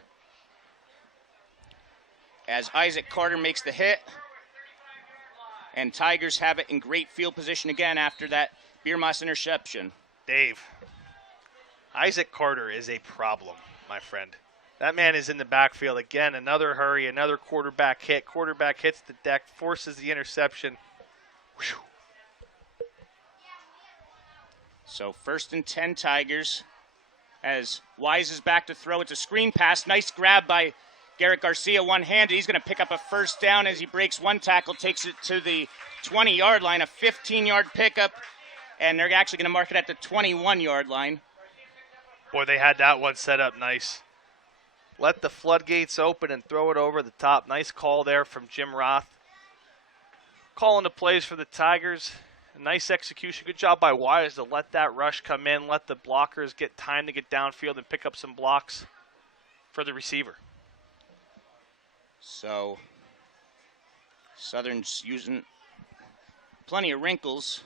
As Isaac Carter makes the hit. And Tigers have it in great field position again after that Biermoss interception. Dave, Isaac Carter is a problem, my friend. That man is in the backfield again. Another hurry, another quarterback hit. Quarterback hits the deck, forces the interception. Whew. So 1st and 10 Tigers as Wise is back to throw. It's a screen pass. Nice grab by Garrett Garcia, one-handed. He's going to pick up a first down as he breaks one tackle, takes it to the 20-yard line, a 15-yard pickup, and they're actually going to mark it at the 21-yard line. Boy, they had that one set up nice. Let the floodgates open and throw it over the top. Nice call there from Jim Roth. Calling the plays for the Tigers. Nice execution. Good job by Wise to let that rush come in, let the blockers get time to get downfield and pick up some blocks for the receiver. So Southern's using plenty of wrinkles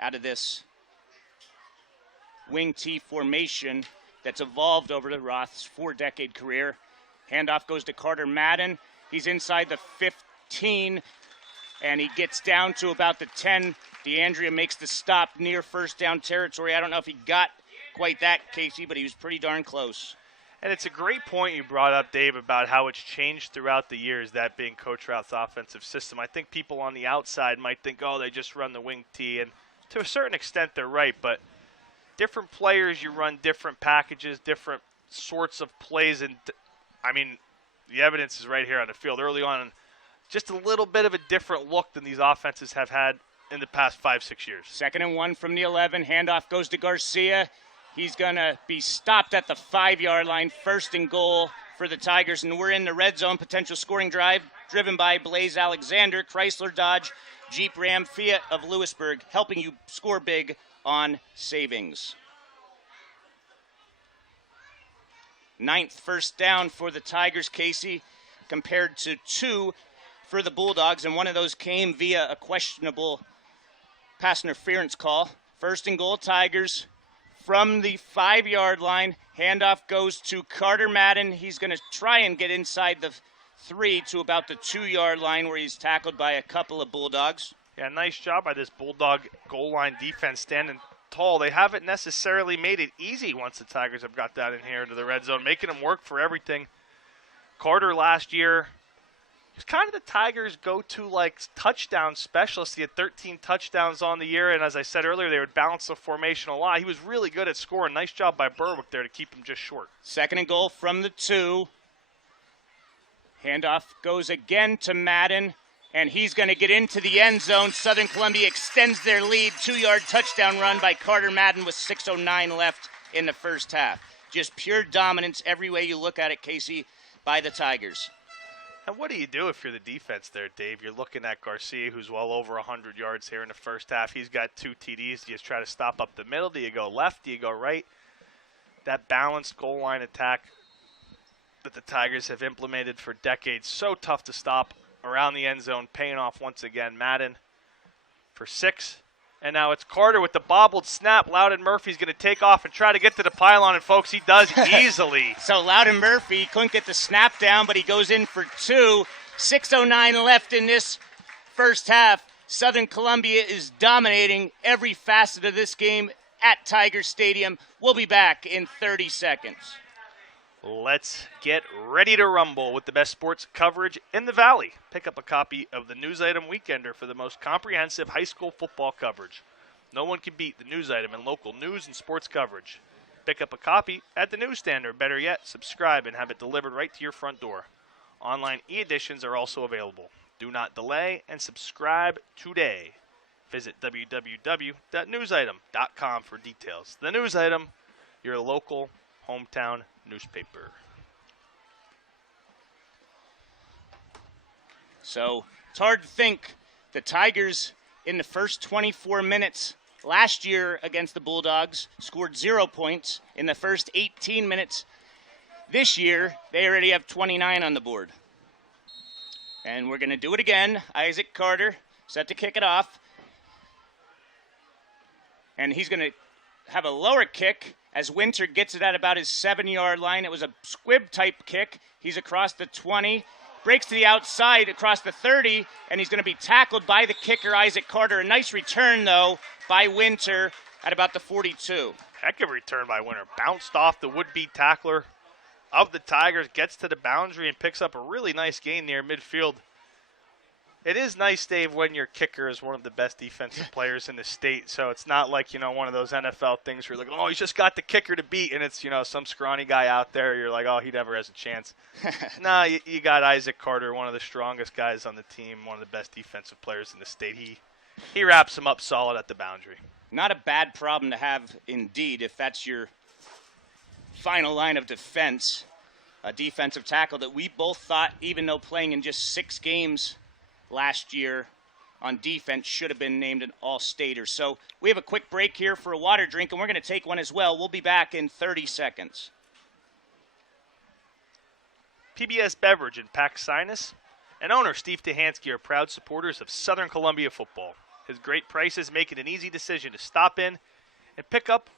out of this wing T formation that's evolved over the Roth's 4-decade career. Handoff goes to Carter Madden. He's inside the 15, and he gets down to about the 10. DeAndrea makes the stop near first down territory. I don't know if he got quite that, Casey, but he was pretty darn close. And it's a great point you brought up, Dave, about how it's changed throughout the years, that being Coach Roth's offensive system. I think people on the outside might think, oh, they just run the wing T, and to a certain extent they're right, but different players, you run different packages, different sorts of plays, and I mean, the evidence is right here on the field. Early on, just a little bit of a different look than these offenses have had in the past 5-6 years. 2nd and 1 from the 11. Handoff goes to Garcia. He's going to be stopped at the 5-yard line. 1st and goal for the Tigers, and we're in the red zone. Potential scoring drive. driven by Blaze Alexander, Chrysler Dodge, Jeep Ram Fiat of Lewisburg, helping you score big on savings. 9th first down for the Tigers, Casey, compared to 2 for the Bulldogs, and one of those came via a questionable pass interference call. 1st and goal, Tigers from the 5-yard line. Handoff goes to Carter Madden. He's going to try and get inside the 3 to about the 2-yard line where he's tackled by a couple of Bulldogs. Yeah, nice job by this Bulldog goal line defense standing tall. They haven't necessarily made it easy once the Tigers have got that in here into the red zone, making them work for everything. Carter last year was kind of the Tigers' go-to touchdown specialist. He had 13 touchdowns on the year, and as I said earlier, they would balance the formation a lot. He was really good at scoring. Nice job by Berwick there to keep him just short. 2nd and goal from the 2. Handoff goes again to Madden, and he's going to get into the end zone. Southern Columbia extends their lead. 2-yard touchdown run by Carter Madden with 6:09 left in the first half. Just pure dominance every way you look at it, Casey, by the Tigers. And what do you do if you're the defense there, Dave? You're looking at Garcia, who's well over 100 yards here in the first half. He's got 2 TDs. Do you try to stop up the middle? Do you go left? Do you go right? That balanced goal line attack that the Tigers have implemented for decades, so tough to stop around the end zone, paying off once again. Madden for 6. And now it's Carter with the bobbled snap. Loudon Murphy's going to take off and try to get to the pylon, and folks, he does easily. So Loudon Murphy couldn't get the snap down, but he goes in for 2. 6:09 left in this first half. Southern Columbia is dominating every facet of this game at Tiger Stadium. We'll be back in 30 seconds. Let's get ready to rumble with the best sports coverage in the Valley. Pick up a copy of the News Item Weekender for the most comprehensive high school football coverage. No one can beat the News Item in local news and sports coverage. Pick up a copy at the newsstand, or better yet, subscribe and have it delivered right to your front door. Online e-editions are also available. Do not delay and subscribe today. Visit www.newsitem.com for details. The News Item, your local hometown newspaper. So it's hard to think the Tigers in the first 24 minutes last year against the Bulldogs scored 0 points. In the first 18 minutes this year, they already have 29 on the board. And we're going to do it again. Isaac Carter set to kick it off. And he's going to have a lower kick as Winter gets it at about his 7-yard line. It was a squib-type kick. He's across the 20, breaks to the outside across the 30, and he's going to be tackled by the kicker, Isaac Carter. A nice return, though, by Winter at about the 42. Heck of a return by Winter. Bounced off the would-be tackler of the Tigers, gets to the boundary, and picks up a really nice gain near midfield. It is nice, Dave, when your kicker is one of the best defensive players in the state. So it's not like, one of those NFL things where you're like, oh, he's just got the kicker to beat. And it's, some scrawny guy out there. You're like, oh, he never has a chance. Nah, you got Isaac Carter, one of the strongest guys on the team, one of the best defensive players in the state. He wraps him up solid at the boundary. Not a bad problem to have, indeed, if that's your final line of defense. A defensive tackle that we both thought, even though playing in just 6 games last year on defense, should have been named an all-stater. So we have a quick break here for a water drink, and we're going to take one as well. We'll be back in 30 seconds. PBS Beverage and Pack Sinus and owner Steve Tahansky are proud supporters of Southern Columbia football. His great prices make it an easy decision to stop in and pick up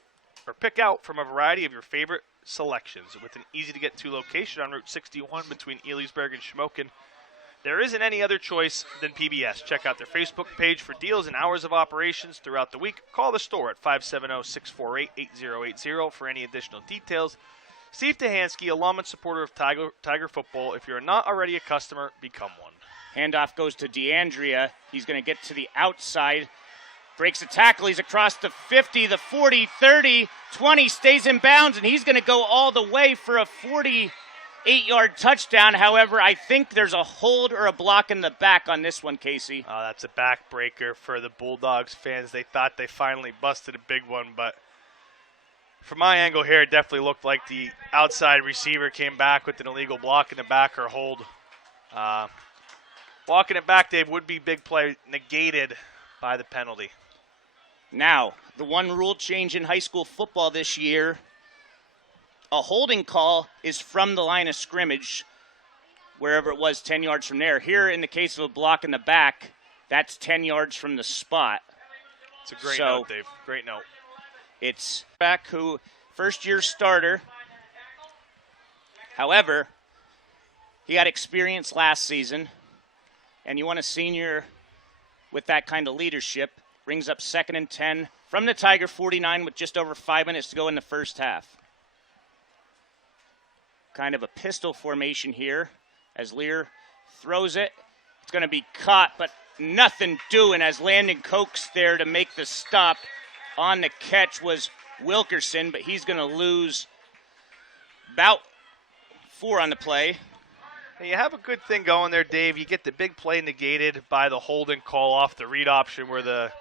or pick out from a variety of your favorite selections. With an easy-to-get-to location on Route 61 between Elysburg and Shamokin, there isn't any other choice than PBS. Check out their Facebook page for deals and hours of operations throughout the week. Call the store at 570-648-8080 for any additional details. Steve Tahansky, alum and supporter of Tiger football. If you're not already a customer, become one. Handoff goes to DeAndrea. He's going to get to the outside. Breaks a tackle. He's across the 50, the 40, 30, 20, stays in bounds, and he's going to go all the way for a 48-yard touchdown. However, I think there's a hold or a block in the back on this one, Casey. Oh, that's a backbreaker for the Bulldogs fans. They thought they finally busted a big one, but from my angle here, it definitely looked like the outside receiver came back with an illegal block in the back or hold. Walking it back, Dave, would be big play negated by the penalty. Now, the one rule change in high school football this year, a holding call is from the line of scrimmage, wherever it was 10 yards from there. Here, in the case of a block in the back, that's 10 yards from the spot. It's a great note, Dave. Great note. It's back who, first-year starter. However, he had experience last season, and you want a senior with that kind of leadership. Brings up 2nd and 10 from the Tiger 49 with just over 5 minutes to go in the first half. Kind of a pistol formation here as Lear throws it. It's going to be caught, but nothing doing as Landon Coates there to make the stop. On the catch was Wilkerson, but he's going to lose about 4 on the play. And you have a good thing going there, Dave. You get the big play negated by the holding call off the read option where the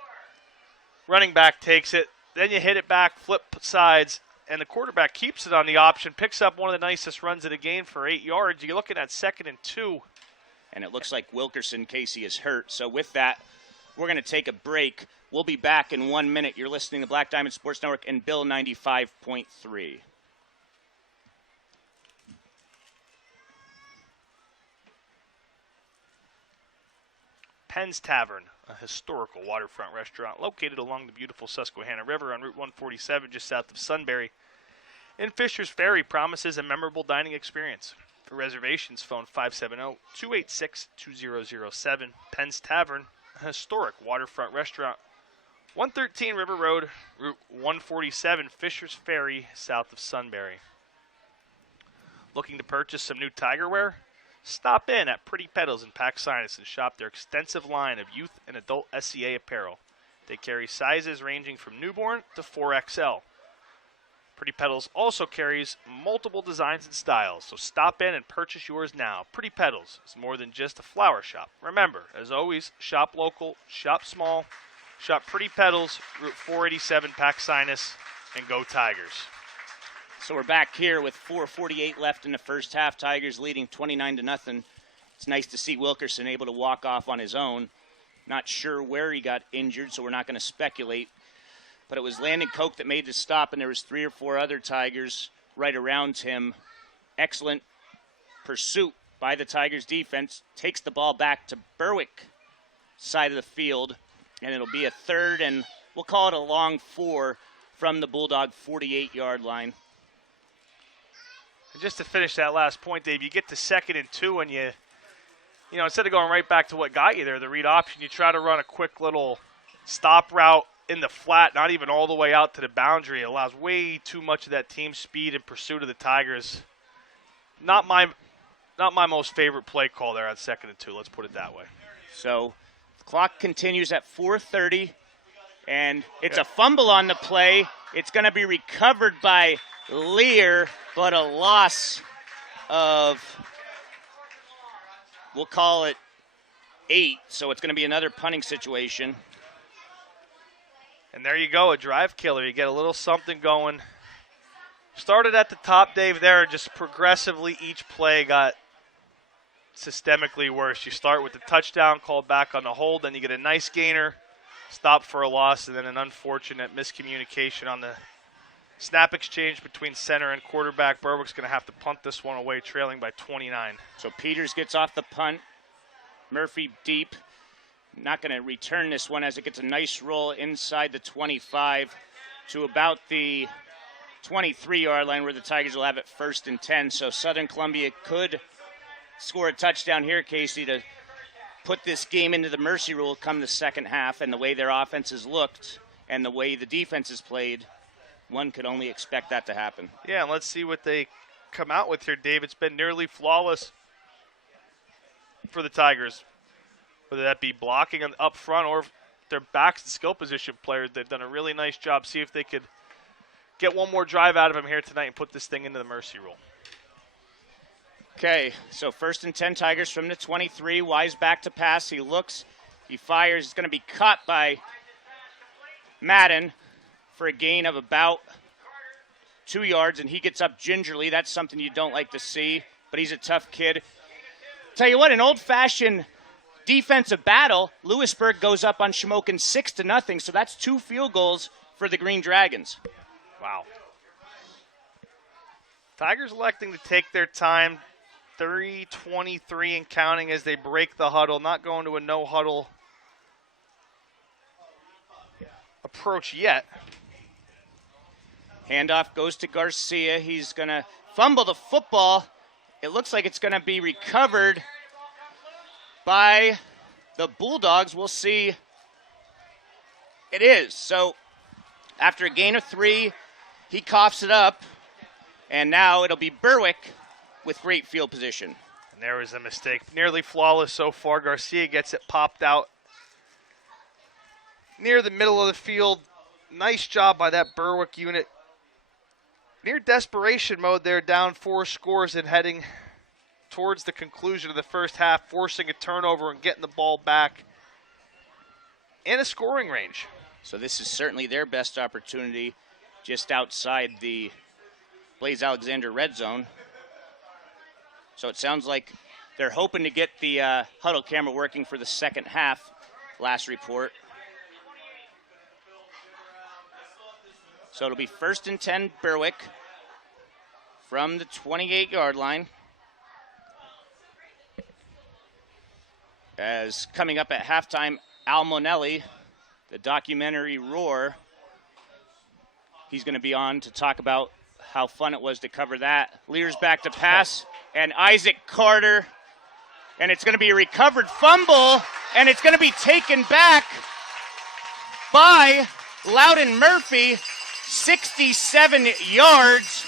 running back takes it. Then you hit it back, flip sides, and the quarterback keeps it on the option, picks up one of the nicest runs of the game for 8 yards. You're looking at 2nd and 2. And it looks like Wilkerson, Casey, is hurt. So with that, we're going to take a break. We'll be back in 1 minute. You're listening to Black Diamond Sports Network and Bill 95.3. Penn's Tavern, a historical waterfront restaurant located along the beautiful Susquehanna River on Route 147 just south of Sunbury. In Fisher's Ferry promises a memorable dining experience. For reservations, phone 570-286-2007. Penn's Tavern, a historic waterfront restaurant, 113 River Road, Route 147, Fisher's Ferry, south of Sunbury. Looking to purchase some new Tiger wear? Stop in at Pretty Pedals in Pax Sinus and shop their extensive line of youth and adult SCA apparel. They carry sizes ranging from newborn to 4XL. Pretty Pedals also carries multiple designs and styles, so stop in and purchase yours now. Pretty Pedals is more than just a flower shop. Remember, as always, shop local, shop small, shop Pretty Pedals, Route 487 Pax Sinus, and go Tigers. So we're back here with 4:48 left in the first half. Tigers leading 29-0. It's nice to see Wilkerson able to walk off on his own. Not sure where he got injured, so we're not going to speculate. But it was Landon Coke that made the stop, and there was 3 or 4 other Tigers right around him. Excellent pursuit by the Tigers defense. Takes the ball back to Berwick side of the field, and it'll be a 3rd, and we'll call it a long 4 from the Bulldog 48-yard line. And just to finish that last point, Dave, you get to 2nd and 2, and you know, instead of going right back to what got you there, the read option, you try to run a quick little stop route in the flat, not even all the way out to the boundary. It allows way too much of that team speed in pursuit of the Tigers. Not my most favorite play call there on 2nd and 2. Let's put it that way. So the clock continues at 4:30, and it's a fumble on the play. It's going to be recovered by Lear, but a loss of, we'll call it 8, so it's going to be another punting situation. And there you go, a drive killer. You get a little something going. Started at the top, Dave, there, just progressively each play got systemically worse. You start with the touchdown called back on the hold, then you get a nice gainer, stop for a loss, and then an unfortunate miscommunication on the snap exchange between center and quarterback. Berwick's going to have to punt this one away, trailing by 29. So Peters gets off the punt. Murphy deep. Not going to return this one as it gets a nice roll inside the 25 to about the 23-yard line where the Tigers will have it 1st and 10. So Southern Columbia could score a touchdown here, Casey, to put this game into the mercy rule come the second half. And the way their offense has looked and the way the defense has played, one could only expect that to happen. Yeah, and let's see what they come out with here, Dave. It's been nearly flawless for the Tigers, whether that be blocking up front or their backs and skill position players. They've done a really nice job. See if they could get one more drive out of him here tonight and put this thing into the mercy rule. Okay, so 1st and 10 Tigers from the 23. Wise back to pass. He looks, he fires. It's going to be caught by Madden for a gain of about 2 yards, and he gets up gingerly. That's something you don't like to see, but he's a tough kid. Tell you what, an old-fashioned defensive battle, Lewisburg goes up on Shamokin 6-0, so that's 2 field goals for the Green Dragons. Wow. Tigers electing to take their time, 3:23 and counting as they break the huddle, not going to a no-huddle approach yet. Handoff goes to Garcia. He's going to fumble the football. It looks like it's going to be recovered by the Bulldogs. We'll see. It is. So after a gain of 3, he coughs it up. And now it'll be Berwick with great field position. And there was a mistake. Nearly flawless so far. Garcia gets it popped out near the middle of the field. Nice job by that Berwick unit. Near desperation mode there, down 4 scores and heading towards the conclusion of the first half, forcing a turnover and getting the ball back in a scoring range. So this is certainly their best opportunity just outside the Blaze Alexander red zone. So it sounds like they're hoping to get the huddle camera working for the second half, last report. So it'll be 1st and 10 Berwick from the 28-yard line. As coming up at halftime, Al Monelli, the documentary Roar, he's going to be on to talk about how fun it was to cover that. Lear's back to pass, and Isaac Carter, and it's going to be a recovered fumble, and it's going to be taken back by Loudon Murphy, 67 yards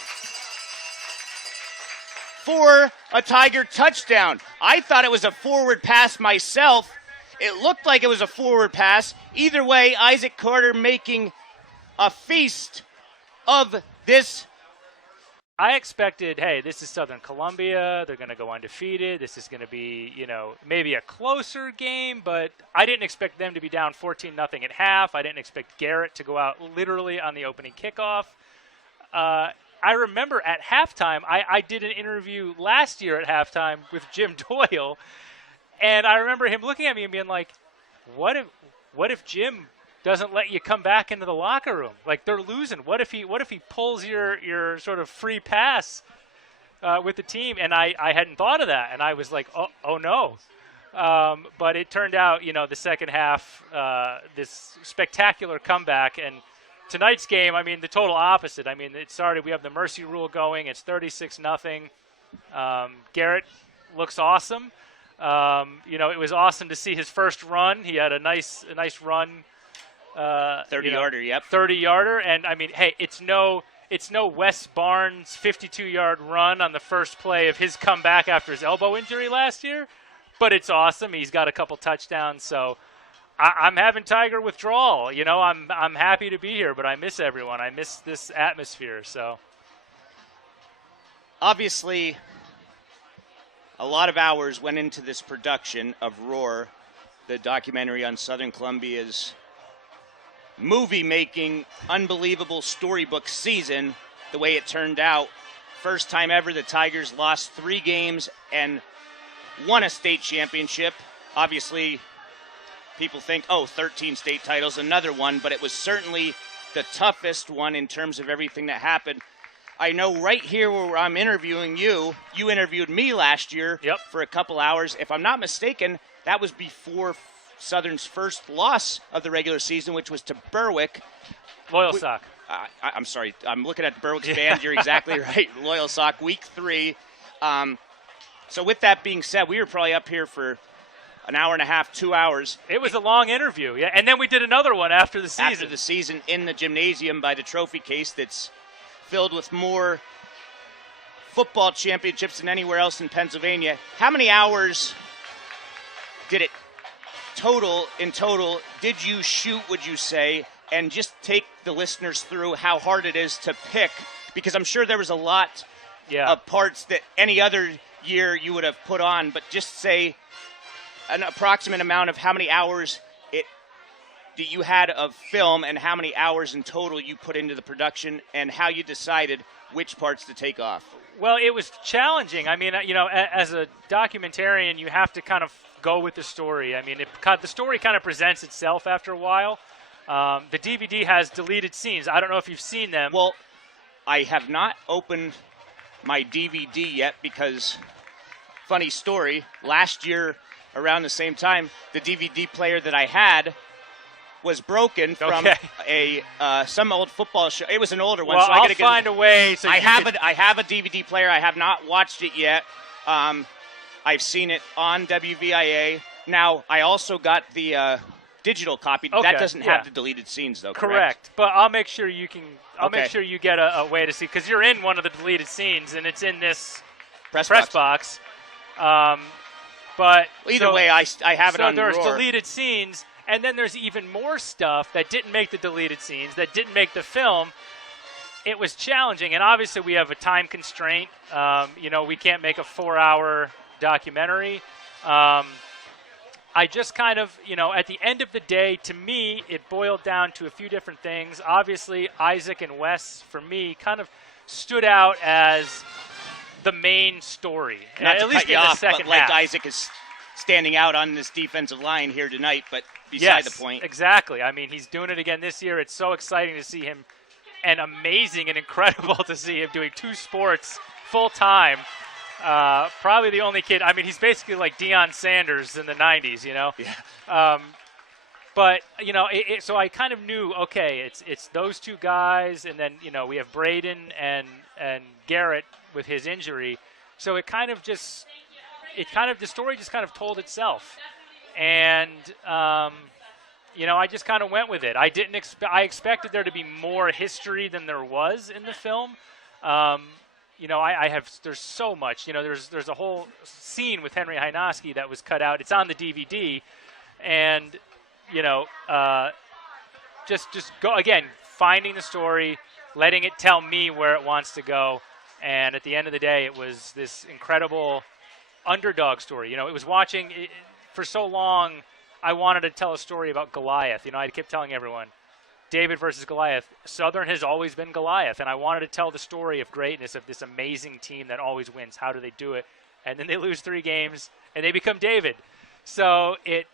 for a Tiger touchdown. I thought it was a forward pass myself. It looked like it was a forward pass. Either way, Isaac Carter making a feast of this. I expected, hey, this is Southern Columbia. They're going to go undefeated. This is going to be, maybe a closer game, but I didn't expect them to be down 14-0 at half. I didn't expect Garrett to go out literally on the opening kickoff. I remember at halftime, I did an interview last year at halftime with Jim Doyle, and I remember him looking at me and being like, what if Jim doesn't let you come back into the locker room? Like, they're losing. What if he pulls your sort of free pass with the team? And I hadn't thought of that, and I was like, oh no. But it turned out, the second half, this spectacular comeback. And tonight's game, the total opposite. It started, we have the mercy rule going. It's 36-0. Garrett looks awesome. It was awesome to see his first run. He had a nice run. 30-yarder, yep. 30-yarder, and hey, it's no Wes Barnes 52-yard run on the first play of his comeback after his elbow injury last year, but it's awesome. He's got a couple touchdowns, so I'm having Tiger withdrawal. I'm happy to be here, but I miss everyone. I miss this atmosphere. So obviously, a lot of hours went into this production of Roar, the documentary on Southern Columbia's movie-making, unbelievable storybook season, the way it turned out. First time ever the Tigers lost 3 games and won a state championship. Obviously, people think, 13 state titles, another one, but it was certainly the toughest one in terms of everything that happened. I know right here where I'm interviewing you interviewed me last year for a couple hours. If I'm not mistaken, that was before Southern's first loss of the regular season, which was to Berwick. Loyal Sock. I'm sorry. I'm looking at Berwick's band. You're exactly right. Loyal Sock, week 3. So with that being said, we were probably up here for an hour and a half, 2 hours. It was a long interview, yeah. And then we did another one after the season. After the season in the gymnasium by the trophy case that's filled with more football championships than anywhere else in Pennsylvania. How many hours did it in total did you shoot, would you say, and just take the listeners through how hard it is to pick? Because I'm sure there was a lot of parts that any other year you would have put on, but just say an approximate amount of how many hours that you had of film and how many hours in total you put into the production and how you decided which parts to take off. Well, it was challenging. As a documentarian, you have to kind of go with the story. I mean, the story kind of presents itself after a while. The DVD has deleted scenes. I don't know if you've seen them. Well, I have not opened my DVD yet because, funny story, last year around the same time, the DVD player that I had was broken from some old football show. It was an older one. Well, so I'll find a way. So I have a DVD player. I have not watched it yet. I've seen it on WVIA. Now, I also got the digital copy. Okay, that doesn't have the deleted scenes, though. Correct. But I'll make sure you can. I'll make sure you get a way to see, because you're in one of the deleted scenes, and it's in this press box. But either way, I have it on there's Roar. deleted scenes, and then there's even more stuff that didn't make the deleted scenes, that didn't make the film. It was challenging, and obviously we have a time constraint. We can't make a 4-hour documentary. I just kind of, at the end of the day, to me, it boiled down to a few different things. Obviously, Isaac and Wes, for me, kind of stood out as the main story, at least in the second half. Isaac is standing out on this defensive line here tonight, but beside the point. Exactly. I mean, he's doing it again this year. It's so exciting to see him, and amazing and incredible to see him doing 2 sports full time. Probably the only kid. I mean, he's basically like Deion Sanders in the 90s, Yeah. But so I kind of knew, okay, it's those 2 guys, and then we have Braden and Garrett with his injury. So the story just kind of told itself, and I just kind of went with it. I didn't I expected there to be more history than there was in the film. There's so much. There's a whole scene with Henry Hynoski that was cut out. It's on the DVD, and just go again, finding the story, letting it tell me where it wants to go, and at the end of the day, it was this incredible underdog story. It was watching for so long. I wanted to tell a story about Goliath. I kept telling everyone, David versus Goliath. Southern has always been Goliath, and I wanted to tell the story of greatness of this amazing team that always wins. How do they do it? And then they lose 3 games, and they become David. So it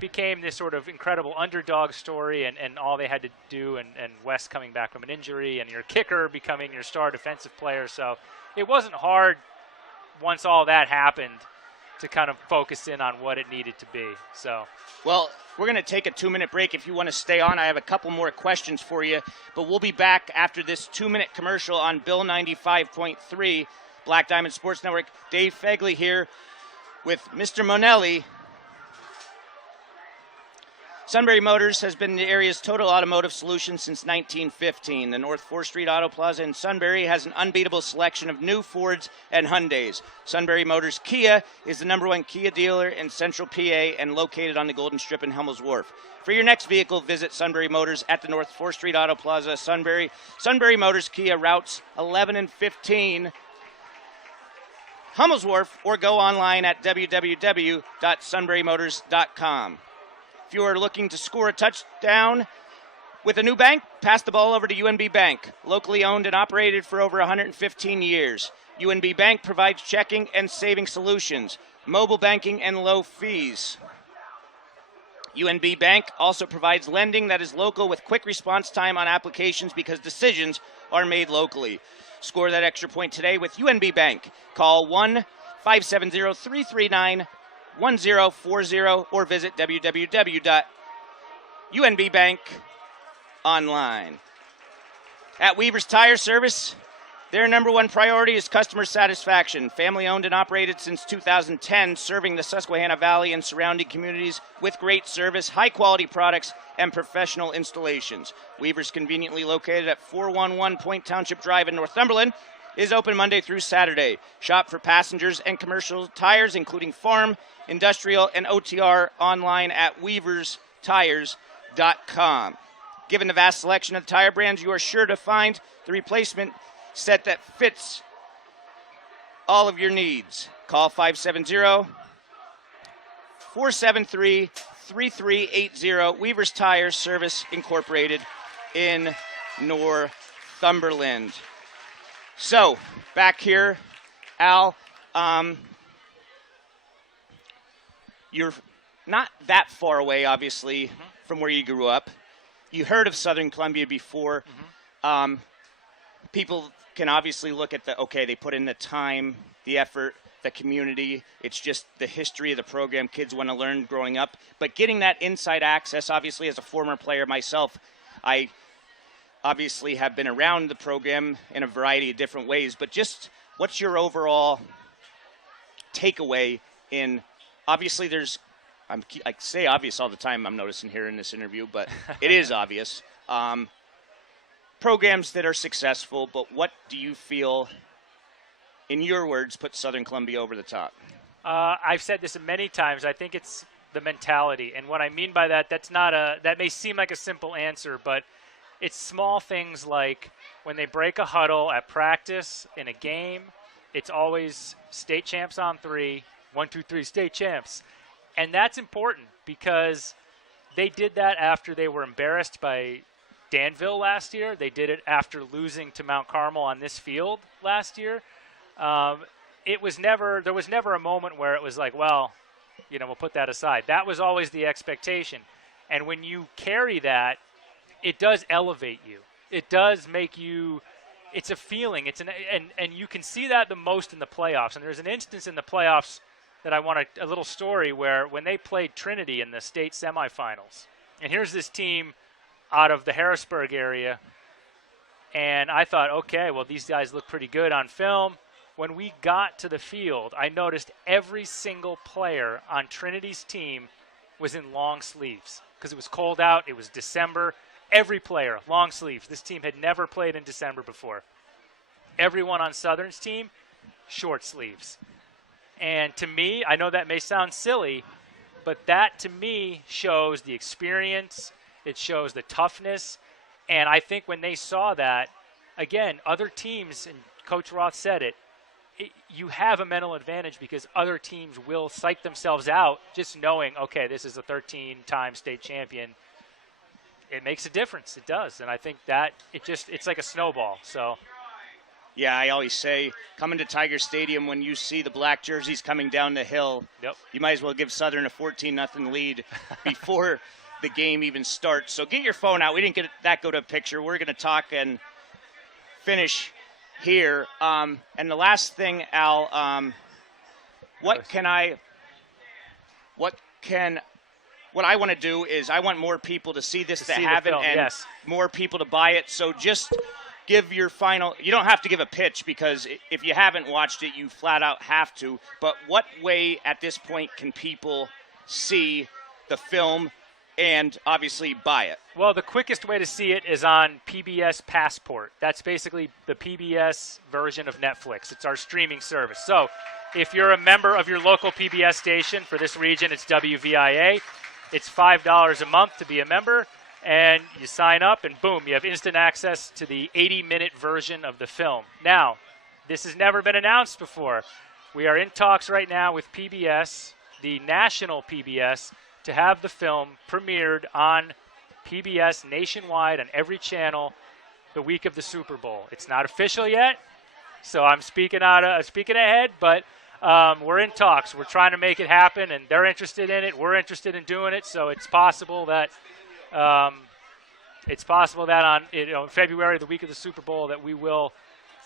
became this sort of incredible underdog story, and all they had to do, and Wes coming back from an injury, and your kicker becoming your star defensive player. So it wasn't hard once all that happened to kind of focus in on what it needed to be. So, well, we're going to take a 2-minute break. If you want to stay on, I have a couple more questions for you, but we'll be back after this 2-minute commercial on Bill 95.3, Black Diamond Sports Network. Dave Fegley here with Mr. Monelli. Sunbury Motors has been the area's total automotive solution since 1915. The North 4th Street Auto Plaza in Sunbury has an unbeatable selection of new Fords and Hyundais. Sunbury Motors Kia is the #1 Kia dealer in Central PA and located on the Golden Strip in Hummel's Wharf. For your next vehicle, visit Sunbury Motors at the North 4th Street Auto Plaza, Sunbury. Sunbury Motors Kia routes 11 and 15, Hummel's Wharf, or go online at www.sunburymotors.com. If you are looking to score a touchdown with a new bank, pass the ball over to UNB Bank. Locally owned and operated for over 115 years. UNB Bank provides checking and saving solutions, mobile banking, and low fees. UNB Bank also provides lending that is local with quick response time on applications because decisions are made locally. Score that extra point today with UNB Bank. Call 1-570-339-1040 or visit www.unbbank.online. At Weaver's Tire Service, their #1 priority is customer satisfaction. Family owned and operated since 2010, serving the Susquehanna Valley and surrounding communities with great service, high quality products, and professional installations. Weaver's, conveniently located at 411 Point Township Drive in Northumberland, is open Monday through Saturday. Shop for passengers and commercial tires, including farm, industrial, and OTR, online at weaverstires.com. Given the vast selection of tire brands, you are sure to find the replacement set that fits all of your needs. Call 570-473-3380. Weaver's Tire Service Incorporated in Northumberland. So, back here, Al, you're not that far away, obviously, from where you grew up. You heard of Southern Columbia before. People can obviously look at they put in the time, the effort, the community. It's just the history of the program kids want to learn growing up. But getting that inside access, obviously, as a former player myself, I obviously have been around the program in a variety of different ways. But just what's your overall takeaway in, obviously I say obvious all the time, I'm noticing here in this interview, but it is obvious. Programs that are successful, but what do you feel, in your words, put Southern Columbia over the top? I've said this many times. I think it's the mentality. And what I mean by that, that may seem like a simple answer, but it's small things like when they break a huddle at practice in a game, it's always state champs on 3, 1, 2, 3, state champs. And that's important because they did that after they were embarrassed by Danville last year. They did it after losing to Mount Carmel on this field last year. There was never a moment where it was like, well, we'll put that aside. That was always the expectation. And when you carry that, it does elevate you. It does make you, it's a feeling. And you can see that the most in the playoffs. And there's an instance in the playoffs that I want a little story where when they played Trinity in the state semifinals, and here's this team out of the Harrisburg area, and I thought, okay, well, these guys look pretty good on film. When we got to the field, I noticed every single player on Trinity's team was in long sleeves because it was cold out. It was December. Every player, long sleeves. This team had never played in December before. Everyone on Southern's team, short sleeves. And to me, I know that may sound silly, but that to me shows the experience. It shows the toughness. And I think when they saw that, again, other teams, and Coach Roth said it, you have a mental advantage because other teams will psych themselves out just knowing, okay, this is a 13-time state champion. It makes a difference. It does. And I think that it's like a snowball. So. Yeah, I always say, coming to Tiger Stadium, when you see the black jerseys coming down the hill, you might as well give Southern a 14-0 lead before the game even starts. So get your phone out. We didn't get that good a picture. We're going to talk and finish here. And the last thing, Al, what I want to do is I want more people to see this that haven't, and more people to buy it. So just give your final. You don't have to give a pitch because if you haven't watched it, you flat out have to. But what way at this point can people see the film and obviously buy it? Well, the quickest way to see it is on PBS Passport. That's basically the PBS version of Netflix. It's our streaming service. So if you're a member of your local PBS station, for this region, it's WVIA. It's $5 a month to be a member. And you sign up, and boom, you have instant access to the 80-minute version of the film. Now, this has never been announced before. We are in talks right now with PBS, the national PBS, to have the film premiered on PBS nationwide on every channel the week of the Super Bowl. It's not official yet, so I'm speaking ahead, but we're in talks. We're trying to make it happen, and they're interested in it. We're interested in doing it, so it's possible that on in February, the week of the Super Bowl, that we will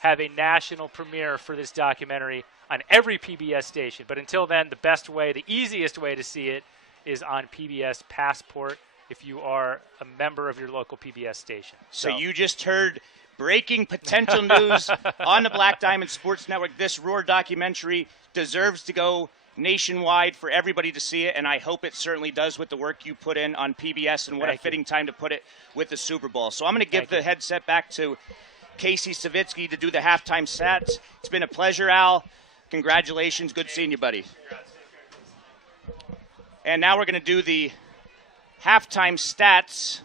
have a national premiere for this documentary on every PBS station. But until then, the easiest way to see it is on PBS Passport if you are a member of your local PBS station. So you just heard breaking potential news on the Black Diamond Sports Network. This Roar documentary deserves to go nationwide for everybody to see it, and I hope it certainly does with the work you put in on PBS, and what a fitting time to put it with the Super Bowl. So I'm going to give the headset back to Casey Savitsky to do the halftime stats. It's been a pleasure, Al. Congratulations. Good seeing you, buddy. And now we're going to do the halftime stats.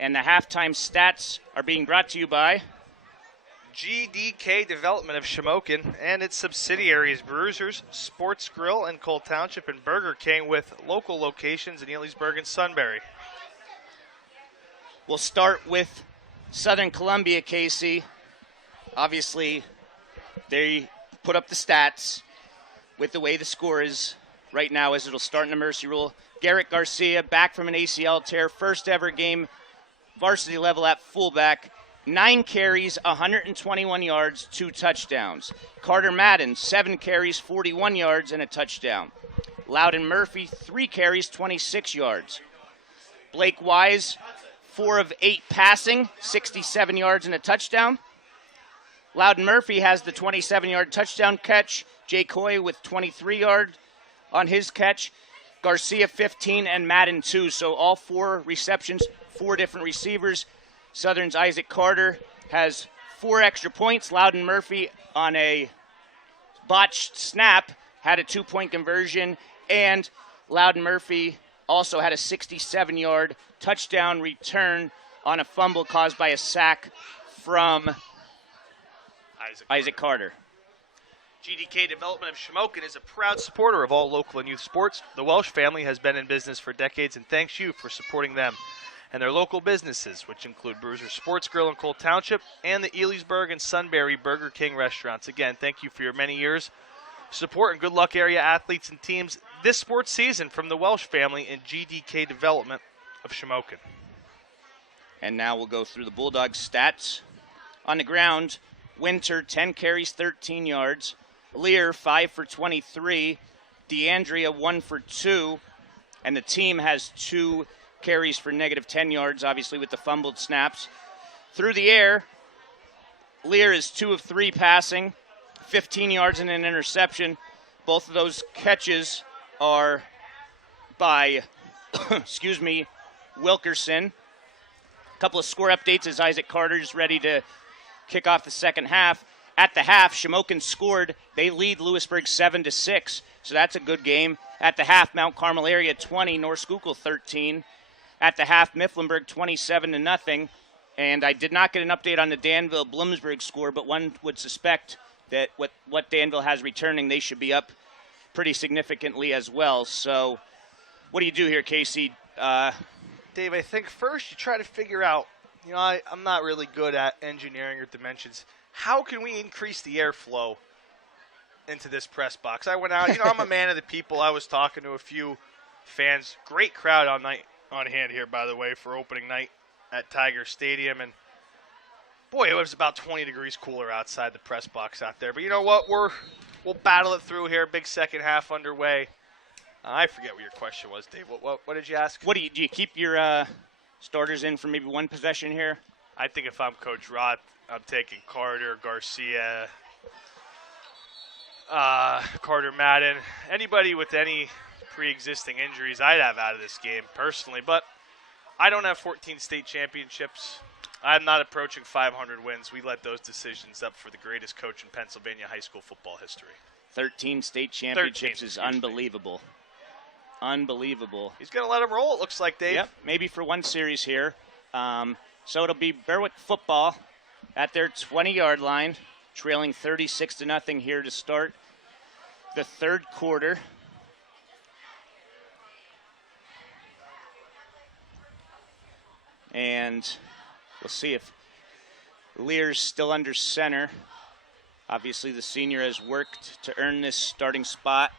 And the halftime stats are being brought to you by GDK Development of Shamokin and its subsidiaries, Bruisers, Sports Grill in Cole Township, and Burger King, with local locations in Elysburg and Sunbury. We'll start with Southern Columbia, Casey. Obviously, they put up the stats. with the way the score is right now, as it'll start in the Mercy Rule. Garrett Garcia, back from an ACL tear, first ever game, varsity level at fullback. 9 carries, 121 yards, 2 touchdowns. Carter Madden, 7 carries, 41 yards, and a touchdown. Loudon Murphy, 3 carries, 26 yards. Blake Wise, 4 of 8 passing, 67 yards and a touchdown. Loudon Murphy has the 27-yard touchdown catch. Jay Coy with 23 yards on his catch. Garcia 15 and Madden 2. So all 4 receptions, 4 different receivers. Southern's Isaac Carter has 4 extra points. Loudon Murphy on a botched snap had a 2-point conversion, and Loudon Murphy also had a 67-yard touchdown return on a fumble caused by a sack from Isaac Carter. GDK Development of Shamokin is a proud supporter of all local and youth sports. The Welsh family has been in business for decades and thanks you for supporting them and their local businesses, which include Bruiser Sports Grill in Cole Township and the Elysburg and Sunbury Burger King restaurants. Again, thank you for your many years support and good luck area athletes and teams this sports season from the Welsh family and GDK Development of Shamokin. And now we'll go through the Bulldogs stats. On the ground, Winter, 10 carries, 13 yards. Lear, 5 for 23. DeAndrea, 1 for 2. And the team has 2 carries for negative 10 yards, obviously with the fumbled snaps. Through the air, Lear is 2 of 3 passing, 15 yards and an interception. Both of those catches are by, Wilkerson. A couple of score updates as Isaac Carter is ready to kick off the second half. At the half, Shamokin scored. They lead Lewisburg 7-6, so that's a good game. At the half, Mount Carmel area 20, North Schuylkill 13. At the half, Mifflinburg 27-0. And I did not get an update on the Danville-Bloomsburg score, but one would suspect that what Danville has returning, they should be up pretty significantly as well. So what do you do here, Casey? Dave, I think first you try to figure out, I'm not really good at engineering or dimensions. How can we increase the airflow into this press box? I went out, I'm a man of the people. I was talking to a few fans. Great crowd on hand here, by the way, for opening night at Tiger Stadium. And boy, it was about 20 degrees cooler outside the press box out there. But you know what? We'll battle it through here. Big second half underway. I forget what your question was, Dave. What did you ask? Do you keep your starters in for maybe one possession here? I think if I'm Coach Roth, I'm taking Carter, Garcia, Carter Madden, anybody with any pre-existing injuries I'd have out of this game personally. But I don't have 14 state championships. I'm not approaching 500 wins. We let those decisions up for the greatest coach in Pennsylvania high school football history. 13 state championships is unbelievable. Unbelievable. He's going to let him roll, it looks like, Dave. Yep, maybe for one series here. So it'll be Berwick football at their 20-yard line, trailing 36-0 here to start the third quarter. And we'll see if Lear's still under center. Obviously, the senior has worked to earn this starting spot.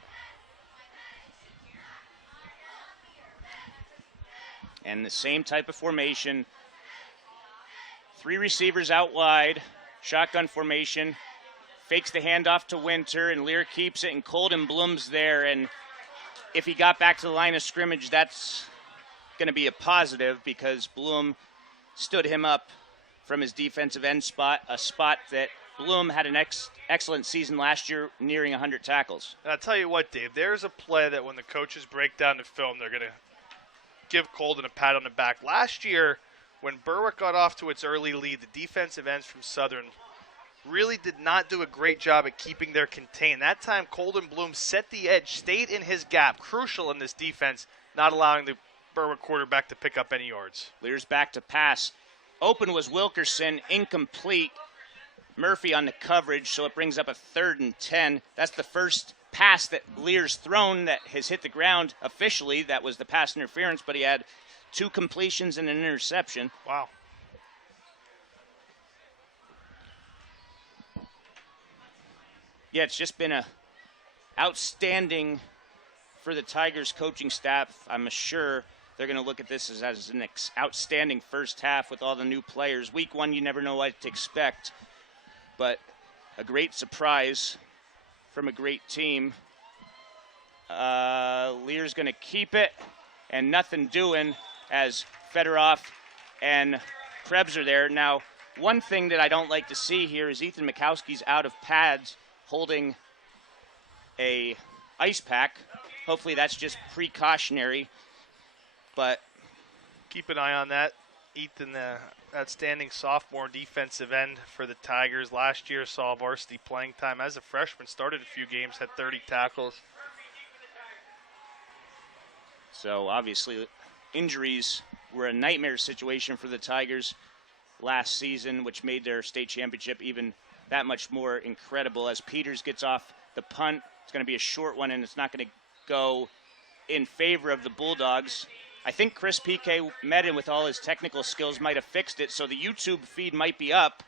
And the same type of formation. 3 receivers out wide, shotgun formation. Fakes the handoff to Winter, and Lear keeps it, and Colden Bloom's there. And if he got back to the line of scrimmage, that's going to be a positive because Bloom stood him up from his defensive end spot, a spot that Bloom had an excellent season last year, nearing 100 tackles. And I'll tell you what, Dave, there's a play that when the coaches break down the film, they're going to give Colden a pat on the back. Last year, when Berwick got off to its early lead, the defensive ends from Southern really did not do a great job at keeping their contain. That time, Colden Bloom set the edge, stayed in his gap, crucial in this defense, not allowing the Berwick quarterback to pick up any yards. Lear's back to pass. Open was Wilkerson, incomplete. Murphy on the coverage, so it brings up a 3rd and 10. That's the first pass that Lear's thrown that has hit the ground officially. That was the pass interference, but he had 2 completions and an interception. Wow. Yeah, it's just been outstanding for the Tigers coaching staff. I'm sure they're going to look at this as an outstanding first half with all the new players. Week 1, you never know what to expect, but a great surprise from a great team. Lear's going to keep it, and nothing doing as Fedorov and Krebs are there. Now, one thing that I don't like to see here is Ethan Mikowski's out of pads holding a ice pack. Hopefully that's just precautionary, but Keep an eye on that. Ethan, the outstanding sophomore defensive end for the Tigers. Last year saw varsity playing time as a freshman, started a few games, had 30 tackles. so obviously injuries were a nightmare situation for the Tigers last season, which made their state championship even that much more incredible. As Peters gets off the punt, it's going to be a short one, and it's not going to go in favor of the Bulldogs. I think Chris P.K. Medin, with all his technical skills, might have fixed it, so the YouTube feed might be up.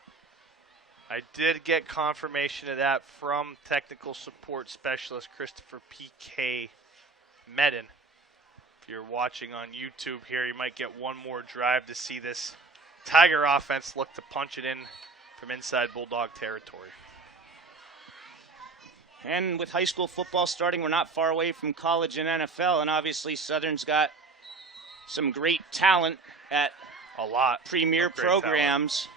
I did get confirmation of that from technical support specialist Christopher P.K. Medin. If you're watching on YouTube here, you might get one more drive to see this Tiger offense look to punch it in from inside Bulldog territory. And with high school football starting, we're not far away from college and NFL, and obviously Southern's got some great talent at A lot. premier of great programs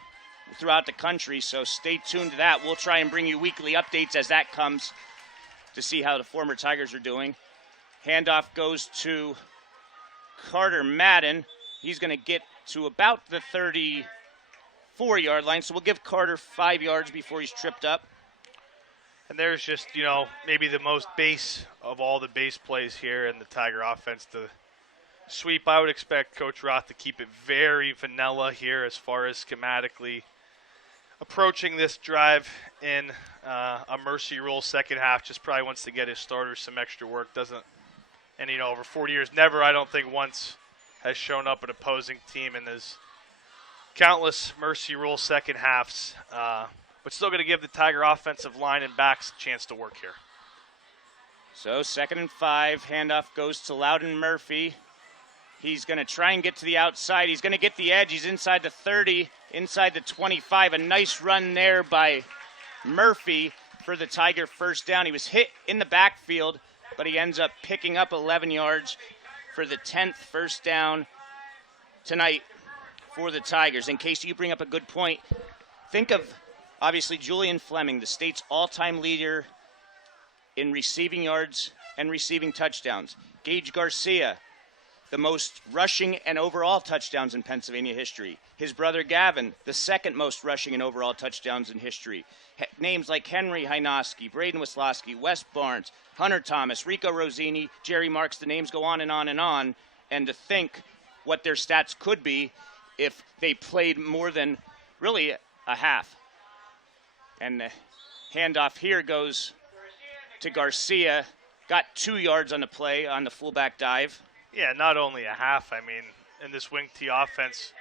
throughout the country, so stay tuned to that. We'll try and bring you weekly updates as that comes to see how the former Tigers are doing. Handoff goes to Carter Madden. He's going to get to about the 34-yard line, so we'll give Carter 5 yards before he's tripped up. And there's just, maybe the most base of all the base plays here in the Tiger offense. The sweep, I would expect Coach Roth to keep it very vanilla here as far as schematically approaching this drive in a mercy rule second half. Just probably wants to get his starters some extra work. And over 40 years, never, I don't think, once has shown up an opposing team in this countless mercy rule second halves. But still going to give the Tiger offensive line and backs a chance to work here. So 2nd and 5, handoff goes to Loudon Murphy. He's going to try and get to the outside. He's going to get the edge. He's inside the 30, inside the 25. A nice run there by Murphy for the Tiger first down. He was hit in the backfield, but he ends up picking up 11 yards for the 10th first down tonight for the Tigers. In case you bring up a good point, think of obviously Julian Fleming, the state's all-time leader in receiving yards and receiving touchdowns. Gage Garcia, the most rushing and overall touchdowns in Pennsylvania history. His brother Gavin, the second most rushing and overall touchdowns in history. Names like Henry Hynoski, Braden Wisloski, Wes Barnes, Hunter Thomas, Rico Rosini, Jerry Marks, the names go on and on and on. And to think what their stats could be if they played more than really a half. And the handoff here goes to Garcia. Got 2 yards on the play on the fullback dive. Yeah, not only a half. I mean, in this wing T offense,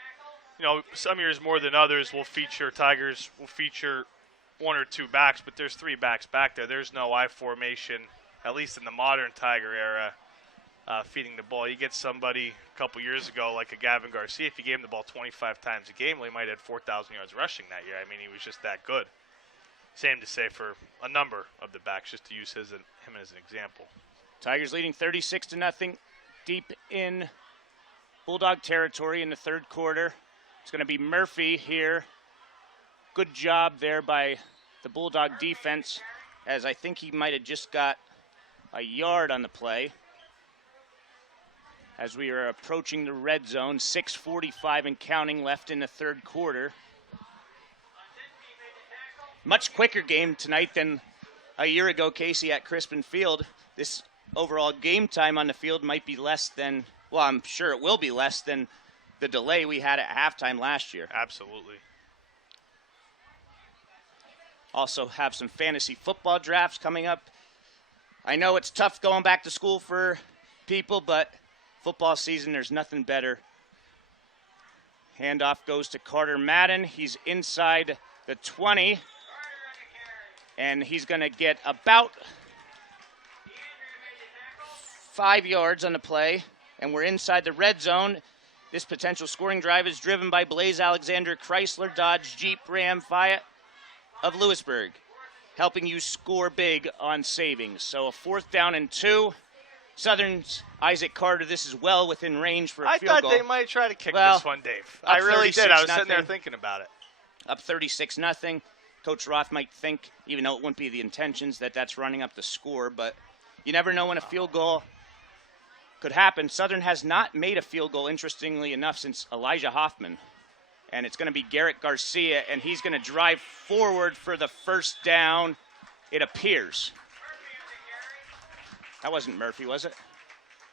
some years more than others Tigers will feature 1 or 2 backs, but there's 3 backs back there. There's no I formation, at least in the modern Tiger era, feeding the ball. You get somebody a couple years ago like a Gavin Garcia, if you gave him the ball 25 times a game, well, he might have had 4,000 yards rushing that year. I mean, he was just that good. Same to say for a number of the backs, just to use him as an example. Tigers leading 36-0, deep in Bulldog territory in the third quarter. It's going to be Murphy here. Good job there by the Bulldog defense, as I think he might have just got a yard on the play. As we are approaching the red zone, 6:45 and counting left in the third quarter. Much quicker game tonight than a year ago, Casey, at Crispin Field. This overall game time on the field might be less than, well, I'm sure it will be less than the delay we had at halftime last year. Absolutely. Also have some fantasy football drafts coming up. I know it's tough going back to school for people, but football season, there's nothing better. Handoff goes to Carter Madden. He's inside the 20. And he's going to get about 5 yards on the play, and we're inside the red zone. This potential scoring drive is driven by Blaze Alexander Chrysler Dodge Jeep Ram Fiat of Lewisburg, helping you score big on savings. So a 4th down and 2. Southern's Isaac Carter, this is well within range for a field goal. I thought they might try to kick Well, this one, Dave. I really did. I was sitting there thinking about it. Up 36-0. Coach Roth might think, even though it wouldn't be the intentions, that that's running up the score, but you never know when a field goal could happen. Southern has not made a field goal, interestingly enough, since Elijah Hoffman. And it's going to be Garrett Garcia, and he's going to drive forward for the first down, it appears. That wasn't Murphy, was it?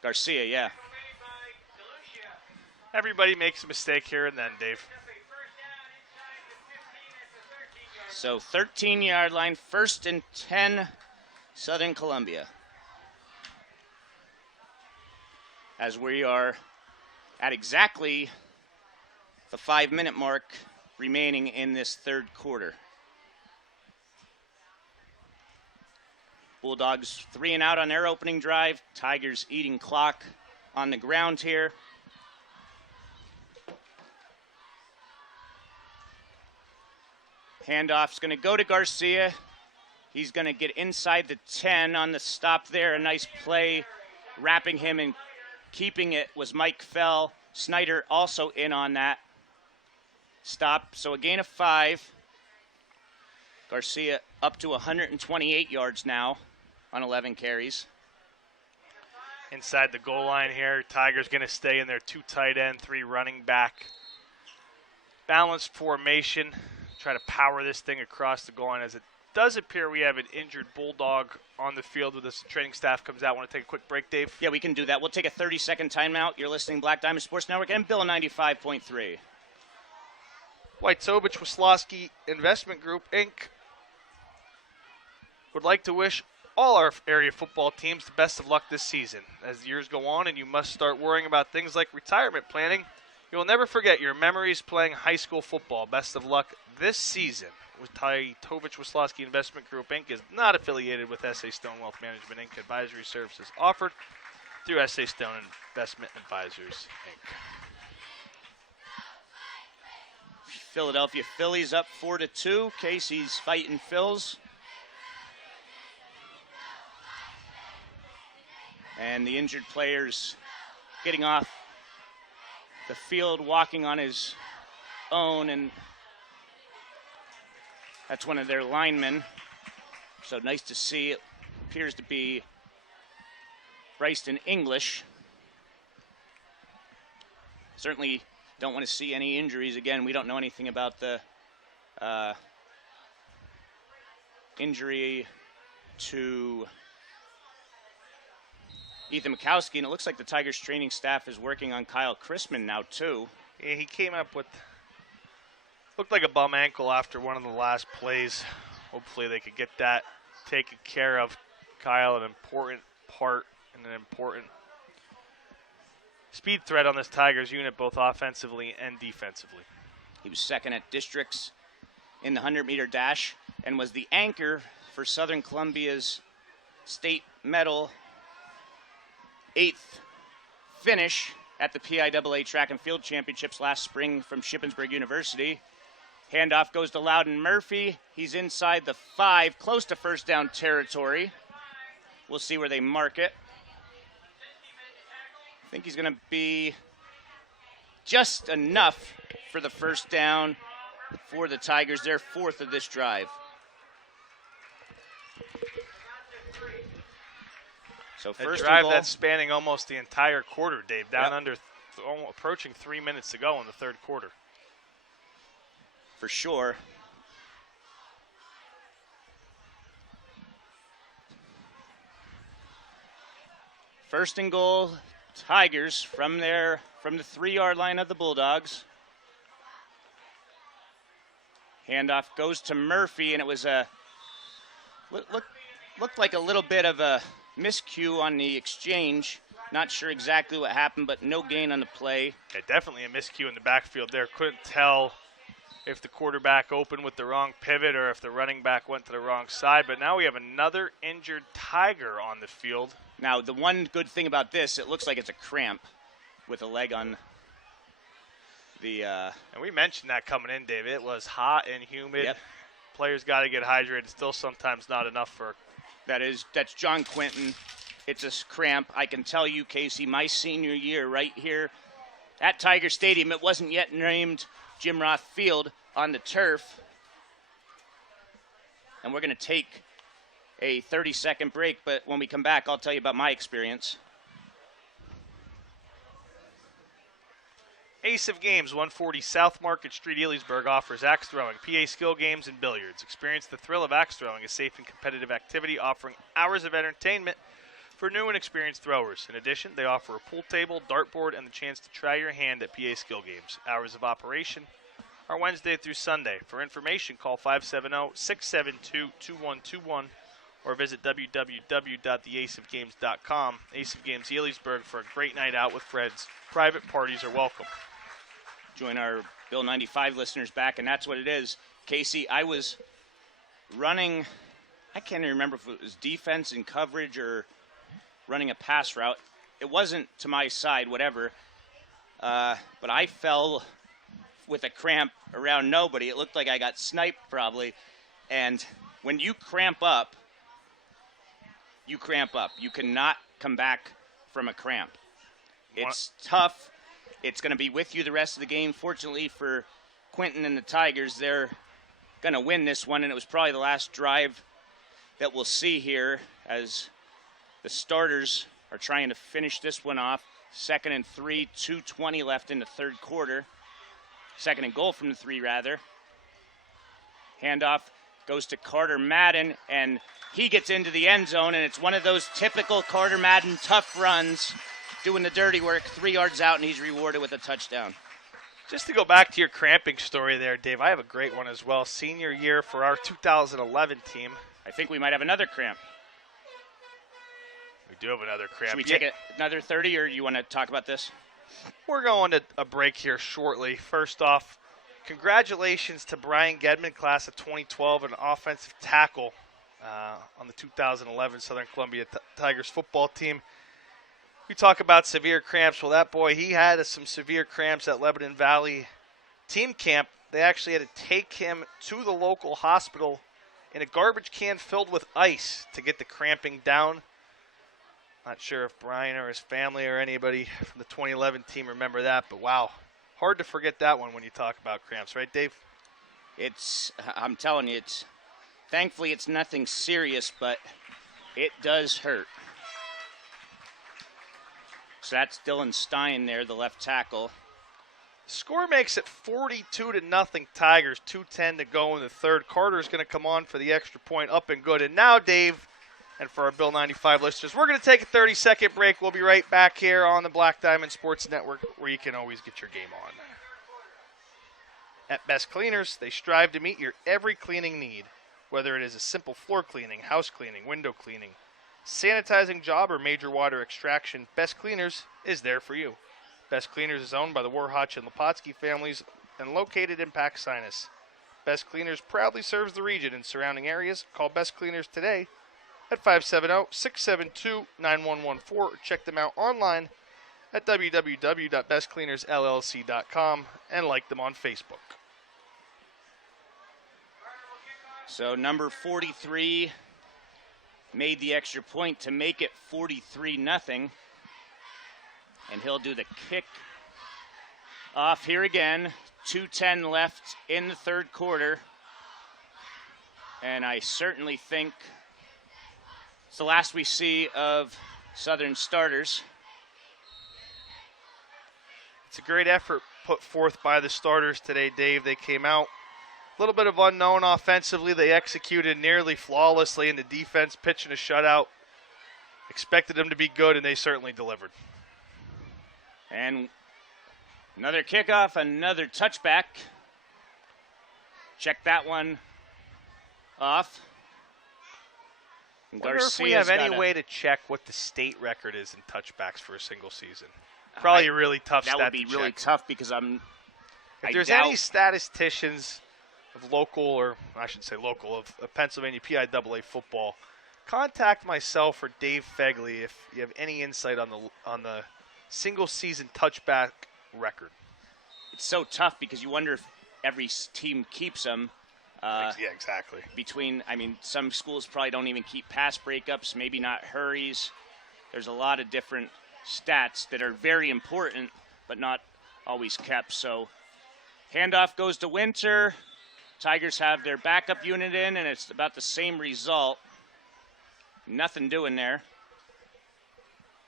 Garcia, yeah. Everybody makes a mistake here and then, Dave. So 13-yard line, 1st and 10, Southern Columbia. As we are at exactly the 5-minute mark remaining in this 3rd quarter. Bulldogs 3 and out on their opening drive. Tigers eating clock on the ground here. Handoff's going to go to Garcia. He's going to get inside the 10 on the stop there. A nice play. Wrapping him and keeping it was Mike Fell. Snyder also in on that stop. So a gain of 5. Garcia up to 128 yards now on 11 carries. Inside the goal line here, Tigers going to stay in their 2 tight end, 3 running back. Balanced formation. Try to power this thing across the goal line. As it does appear we have an injured Bulldog on the field with us. Training staff comes out. Want to take a quick break, Dave? Yeah, we can do that. We'll take a 30-second timeout. You're listening to Black Diamond Sports Network and Bill 95.3. White-Sobich Wisloski Investment Group, Inc. would like to wish all our area football teams the best of luck this season. As the years go on and you must start worrying about things like retirement planning, you'll never forget your memories playing high school football. Best of luck this season. With Tovich Wisloski Investment Group, Inc. is not affiliated with S.A. Stone Wealth Management, Inc. Advisory services offered through S.A. Stone Investment Advisors, Inc. Philadelphia Phillies up 4-2. Casey's fighting Phils. And the injured player's getting off the field, walking on his own, and that's one of their linemen. So nice to see. It appears to be Bryston English. Certainly don't want to see any injuries again. We don't know anything about the injury to Ethan Mikowski, and it looks like the Tigers training staff is working on Kyle Chrisman now too. Yeah, he came up with, looked like a bum ankle after one of the last plays. Hopefully they could get that taken care of. Kyle, an important part and an important speed threat on this Tigers unit, both offensively and defensively. He was 2nd at districts in the 100-meter dash and was the anchor for Southern Columbia's state medal 8th finish at the PIAA Track and Field Championships last spring from Shippensburg University. Handoff goes to Loudon Murphy. He's inside the 5, close to first down territory. We'll see where they mark it. I think he's going to be just enough for the first down for the Tigers. Their 4th of this drive. So first a drive goal, that's spanning almost the entire quarter, Dave. Down under, approaching 3 minutes to go in the 3rd quarter. For sure. First and goal, Tigers from the 3-yard line of the Bulldogs. Handoff goes to Murphy, and it was looked like a little bit of a miscue on the exchange. Not sure exactly what happened, but no gain on the play. Yeah, definitely a miscue in the backfield there. Couldn't tell if the quarterback opened with the wrong pivot or if the running back went to the wrong side. But now we have another injured Tiger on the field. Now, the one good thing about this, it looks like it's a cramp with a leg on the and we mentioned that coming in, Dave. It was hot and humid. Yep. Players got to get hydrated. Still sometimes not enough for. That's John Quinton. It's a cramp. I can tell you, Casey, my senior year right here at Tiger Stadium, it wasn't yet named Jim Roth Field on the turf. And we're going to take a 30-second break, but when we come back, I'll tell you about my experience. Ace of Games, 140 South Market Street, Elysburg, offers axe throwing, PA skill games, and billiards. Experience the thrill of axe throwing, a safe and competitive activity offering hours of entertainment for new and experienced throwers. In addition, they offer a pool table, dartboard, and the chance to try your hand at PA skill games. Hours of operation are Wednesday through Sunday. For information, call 570-672-2121 or visit www.theaceofgames.com. Ace of Games, Elysburg, for a great night out with friends. Private parties are welcome. Join our Bill 95 listeners back, and that's what it is. Casey, I was running, I can't even remember if it was defense and coverage or running a pass route. It wasn't to my side, whatever, but I fell with a cramp around nobody. It looked like I got sniped probably, and when you cramp up, you cramp up. You cannot come back from a cramp. It's tough. It's going to be with you the rest of the game. Fortunately for Quinton and the Tigers, they're going to win this one, and it was probably the last drive that we'll see here as the starters are trying to finish this one off. 2nd and 3, 2:20 left in the third quarter. 2nd and goal from the 3, rather. Handoff goes to Carter Madden, and he gets into the end zone, and it's one of those typical Carter Madden tough runs, doing the dirty work, 3 yards out, and he's rewarded with a touchdown. Just to go back to your cramping story there, Dave, I have a great one as well. Senior year for our 2011 team. I think we might have another cramp. We do have another cramp. Should we take another 30, or you want to talk about this? We're going to a break here shortly. First off, congratulations to Brian Gedman, class of 2012, an offensive tackle on the 2011 Southern Columbia Tigers football team. We talk about severe cramps. Well, that boy, he had some severe cramps at Lebanon Valley team camp. They actually had to take him to the local hospital in a garbage can filled with ice to get the cramping down. Not sure if Brian or his family or anybody from the 2011 team remember that, but wow, hard to forget that one when you talk about cramps, right, Dave? I'm telling you, thankfully it's nothing serious, but it does hurt. So that's Dylan Stein there, the left tackle. Score makes it 42-0 Tigers, 2:10 to go in the third. Carter's going to come on for the extra point, up and good. And now, Dave, and for our Bill 95 listeners, we're going to take a 30-second break. We'll be right back here on the Black Diamond Sports Network, where you can always get your game on. At Best Cleaners, they strive to meet your every cleaning need, whether it is a simple floor cleaning, house cleaning, window cleaning, sanitizing job, or major water extraction. Best Cleaners is there for you. Best Cleaners is owned by the Warhotch and Lepotsky families and located in Paxinas. Best Cleaners proudly serves the region and surrounding areas. Call Best Cleaners today at 570-672-9114 or check them out online at www.bestcleanersllc.com and like them on Facebook. So number 43 made the extra point to make it 43-0. And he'll do the kick off here again. 2:10 left in the third quarter. And I certainly think it's the last we see of Southern starters. It's a great effort put forth by the starters today, Dave. They came out a little bit of unknown offensively. They executed nearly flawlessly in the defense, pitching a shutout. Expected them to be good, and they certainly delivered. And another kickoff, another touchback. Check that one off. Wonder if we have any way to check what the state record is in touchbally for a single season. Probably a really tough stat That would be really tough because If there's any statisticians of local, or I should say local, of Pennsylvania PIAA football, contact myself or Dave Fegley if you have any insight on the single season touchback record. It's so tough because you wonder if every team keeps them. Yeah, exactly. Some schools probably don't even keep pass breakups, maybe not hurries. There's a lot of different stats that are very important, but not always kept. So handoff goes to Winter. Tigers have their backup unit in, and it's about the same result. Nothing doing there.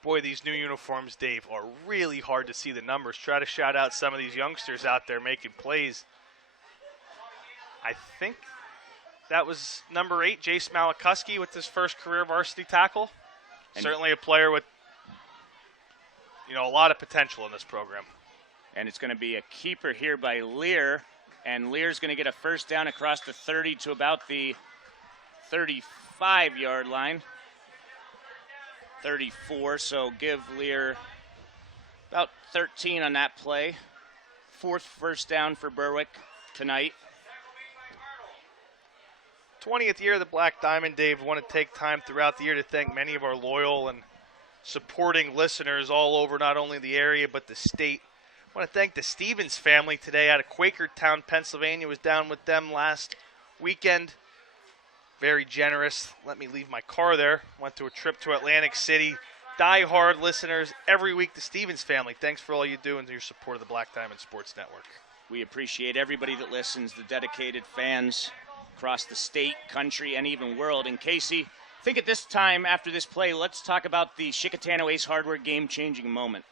Boy, these new uniforms, Dave, are really hard to see the numbers. Try to shout out some of these youngsters out there making plays. I think that was number 8, Jace Malikuski, with his first career varsity tackle. And certainly a player with, a lot of potential in this program. And it's going to be a keeper here by Lear. And Lear's going to get a first down across the 30 to about the 35-yard line. 34, so give Lear about 13 on that play. 4th first down for Berwick tonight. 20th year of the Black Diamond, Dave. Want to take time throughout the year to thank many of our loyal and supporting listeners all over not only the area but the state. I want to thank the Stevens family today out of Quakertown, Pennsylvania. Was down with them last weekend. Very generous. Let me leave my car there. Went to a trip to Atlantic City. Die-hard listeners every week, the Stevens family. Thanks for all you do and your support of the Black Diamond Sports Network. We appreciate everybody that listens, the dedicated fans across the state, country, and even world. And Casey, I think at this time after this play, let's talk about the Chickatano Ace Hardware game-changing moment.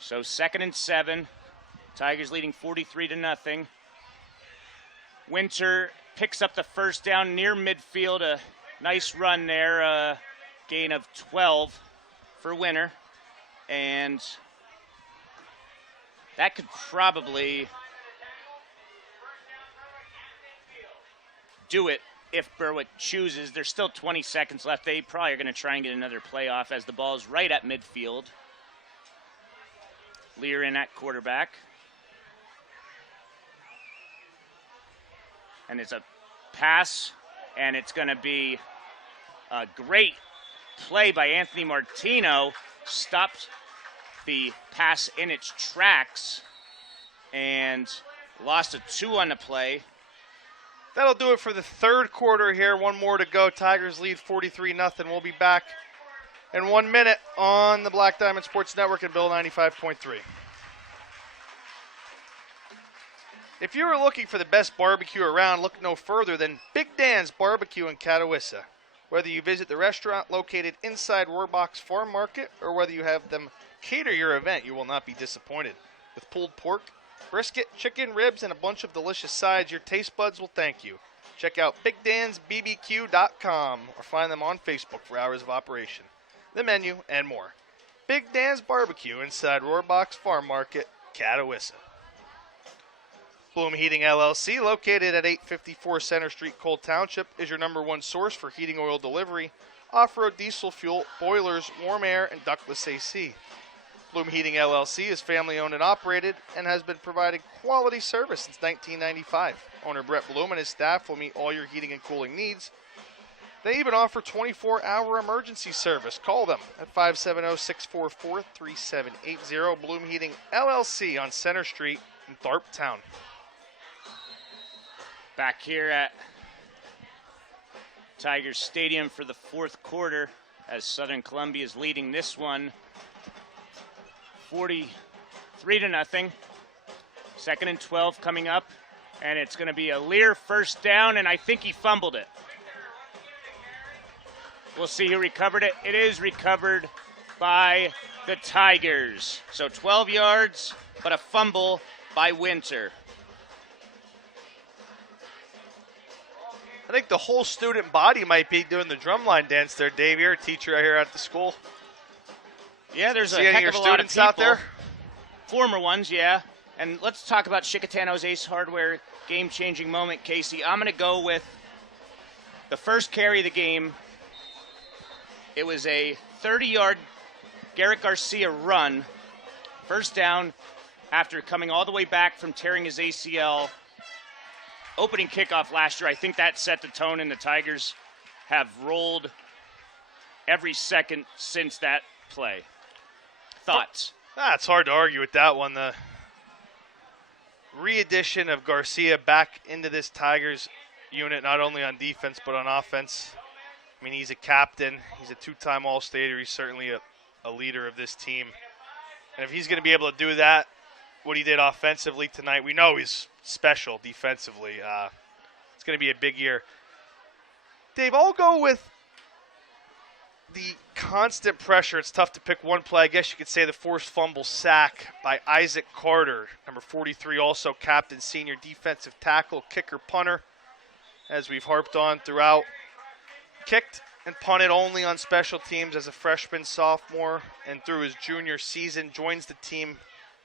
So 2nd and 7, Tigers leading 43-0. Winter picks up the first down near midfield, a nice run there, gain of 12 for Winter. And that could probably do it if Berwick chooses. There's still 20 seconds left. They probably are going to try and get another play off as the ball's right at midfield. Lear in at quarterback. And it's a pass, and it's going to be a great play by Anthony Martino. Stopped the pass in its tracks and lost a 2 on the play. That'll do it for the third quarter here. One more to go. Tigers lead 43-0. We'll be back in 1 minute on the Black Diamond Sports Network and Bill 95.3. If you are looking for the best barbecue around, look no further than Big Dan's Barbecue in Catawissa. Whether you visit the restaurant located inside Warbox Farm Market or whether you have them cater your event, you will not be disappointed. With pulled pork, brisket, chicken, ribs, and a bunch of delicious sides, your taste buds will thank you. Check out BigDansBBQ.com or find them on Facebook for hours of operation, the menu, and more. Big Dan's Barbecue inside Roarbox Farm Market, Catawissa. Bloom Heating LLC, located at 854 Center Street, Cole Township, is your #1 source for heating oil delivery, off-road diesel fuel, boilers, warm air, and ductless AC. Bloom Heating LLC is family-owned and operated and has been providing quality service since 1995. Owner Brett Bloom and his staff will meet all your heating and cooling needs. They even offer 24-hour emergency service. Call them at 570-644-3780. Bloom Heating LLC on Center Street in Tharp Town. Back here at Tigers Stadium for the fourth quarter as Southern Columbia is leading this one 43-0. 2nd and 12 coming up, and it's going to be a Lear first down, and I think he fumbled it. We'll see who recovered it. It is recovered by the Tigers. So 12 yards, but a fumble by Winter. I think the whole student body might be doing the drumline dance there, Dave. You're a teacher here at the school. Yeah, there's a See heck any of of a your lot of students people. out there? Former ones, yeah. And let's talk about Chickatano's Ace Hardware game-changing moment, Casey. I'm going to go with the first carry of the game. It was a 30-yard Garrett Garcia run First down after coming all the way back from tearing his ACL. Opening kickoff last year, I think that set the tone, and the Tigers have rolled every second since that play. Thoughts? It's hard to argue with that one. The re-addition of Garcia back into this Tigers unit, not only on defense but on offense. I mean, he's a captain. He's a two-time All-Stater. He's certainly a leader of this team. And if he's going to be able to do that, what he did offensively tonight, we know he's special defensively. It's going to be a big year. Dave, I'll go with the constant pressure. It's tough to pick one play. I guess you could say the forced fumble sack by Isaac Carter, number 43, also captain, senior defensive tackle, kicker, punter, as we've harped on throughout. Kicked and punted only on special teams as a freshman, sophomore, and through his junior season. Joins the team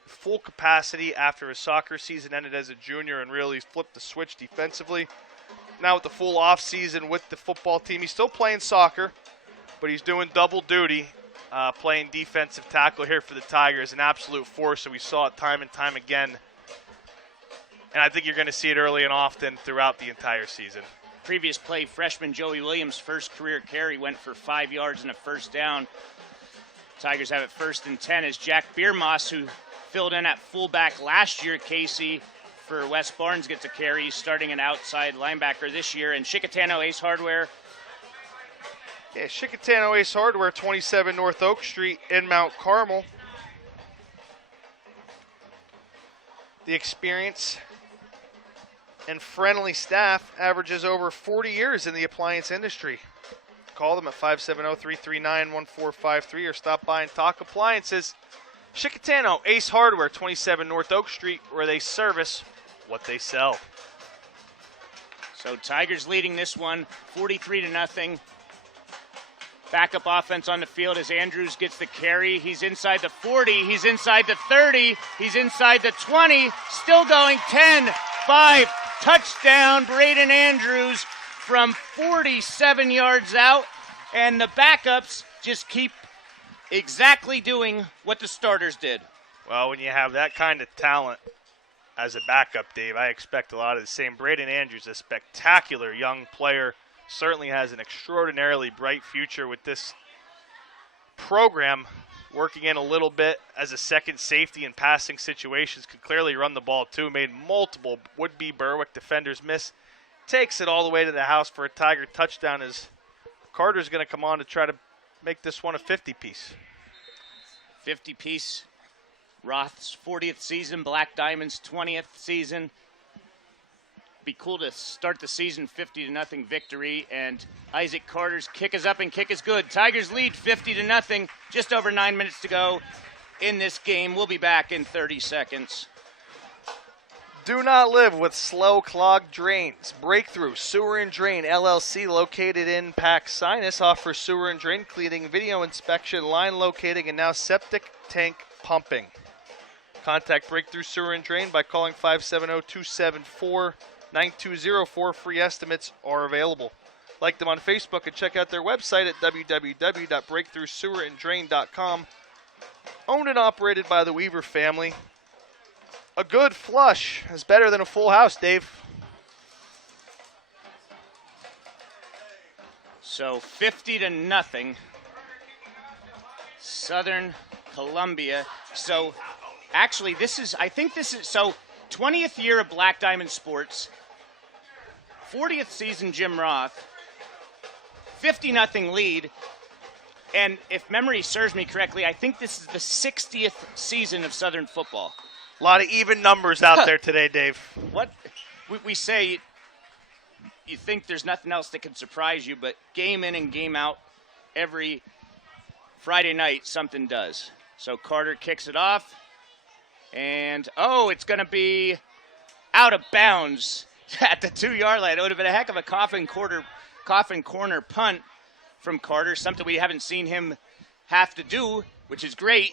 full capacity after his soccer season ended as a junior and really flipped the switch defensively. Now with the full off season with the football team, he's still playing soccer, but he's doing double duty, playing defensive tackle here for the Tigers. An absolute force, and we saw it time and time again. And I think you're going to see it early and often throughout the entire season. Previous play, freshman Joey Williams' first career carry went for 5 yards and a first down. Tigers have it 1st and 10 as Jack Biermoss, who filled in at fullback last year, Casey, for Wes Barnes, gets a carry. He's starting an outside linebacker this year. And Chicatano Ace Hardware. Yeah, Chicatano Ace Hardware, 27 North Oak Street in Mount Carmel. The experience and friendly staff averages over 40 years in the appliance industry. Call them at 570-339-1453 or stop by and talk appliances. Chicatano Ace Hardware, 27 North Oak Street, where they service what they sell. So Tigers leading this one 43-0. Backup offense on the field as Andrews gets the carry. He's inside the 40, he's inside the 30, he's inside the 20, still going 10, 5, touchdown, Braden Andrews from 47 yards out. And the backups just keep exactly doing what the starters did. Well, when you have that kind of talent as a backup, Dave, I expect a lot of the same. Braden Andrews, a spectacular young player, certainly has an extraordinarily bright future with this program, working in a little bit as a second safety in passing situations, could clearly run the ball too, made multiple would-be Berwick defenders miss, takes it all the way to the house for a Tiger touchdown as Carter's going to come on to try to make this one a 50-piece. 50-piece. Roth's 40th season, Black Diamond's 20th season. Be cool to start the season 50-0 victory, and Isaac Carter's kick is up and kick is good. Tigers lead 50-0, just over 9 minutes to go in this game. We'll be back in 30 seconds. Do not live with slow clogged drains. Breakthrough Sewer and Drain LLC, located in Pax Sinus, offers sewer and drain cleaning, video inspection, line locating, and now septic tank pumping. Contact Breakthrough Sewer and Drain by calling 570-274-9204. Free estimates are available. Like them on Facebook and check out their website at www.breakthroughsewerandrain.com. Owned and operated by the Weaver family. A good flush is better than a full house, Dave. So 50-0, Southern Columbia. So actually, I think this is 20th year of Black Diamond Sports, 40th season Jim Roth, 50-0 lead, and if memory serves me correctly, I think this is the 60th season of Southern football. A lot of even numbers out there today, Dave. What we say, you think there's nothing else that can surprise you, but game in and game out, every Friday night something does. So Carter kicks it off, and it's going to be out of bounds at the 2-yard line. It would have been a heck of a coffin corner punt from Carter, something we haven't seen him have to do, which is great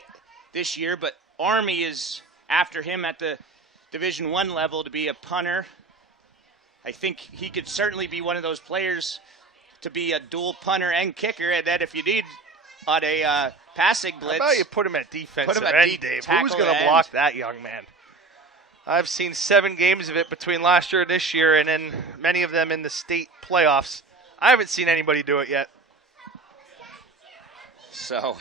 this year, but Army is after him at the Division I level to be a punter. I think he could certainly be one of those players to be a dual punter and kicker, and that if you need on a passing How blitz. about you put him at defensive at end, deep Dave? tackle Who's going to end. block that young man? I've seen 7 games of it between last year and this year, and then many of them in the state playoffs. I haven't seen anybody do it yet. So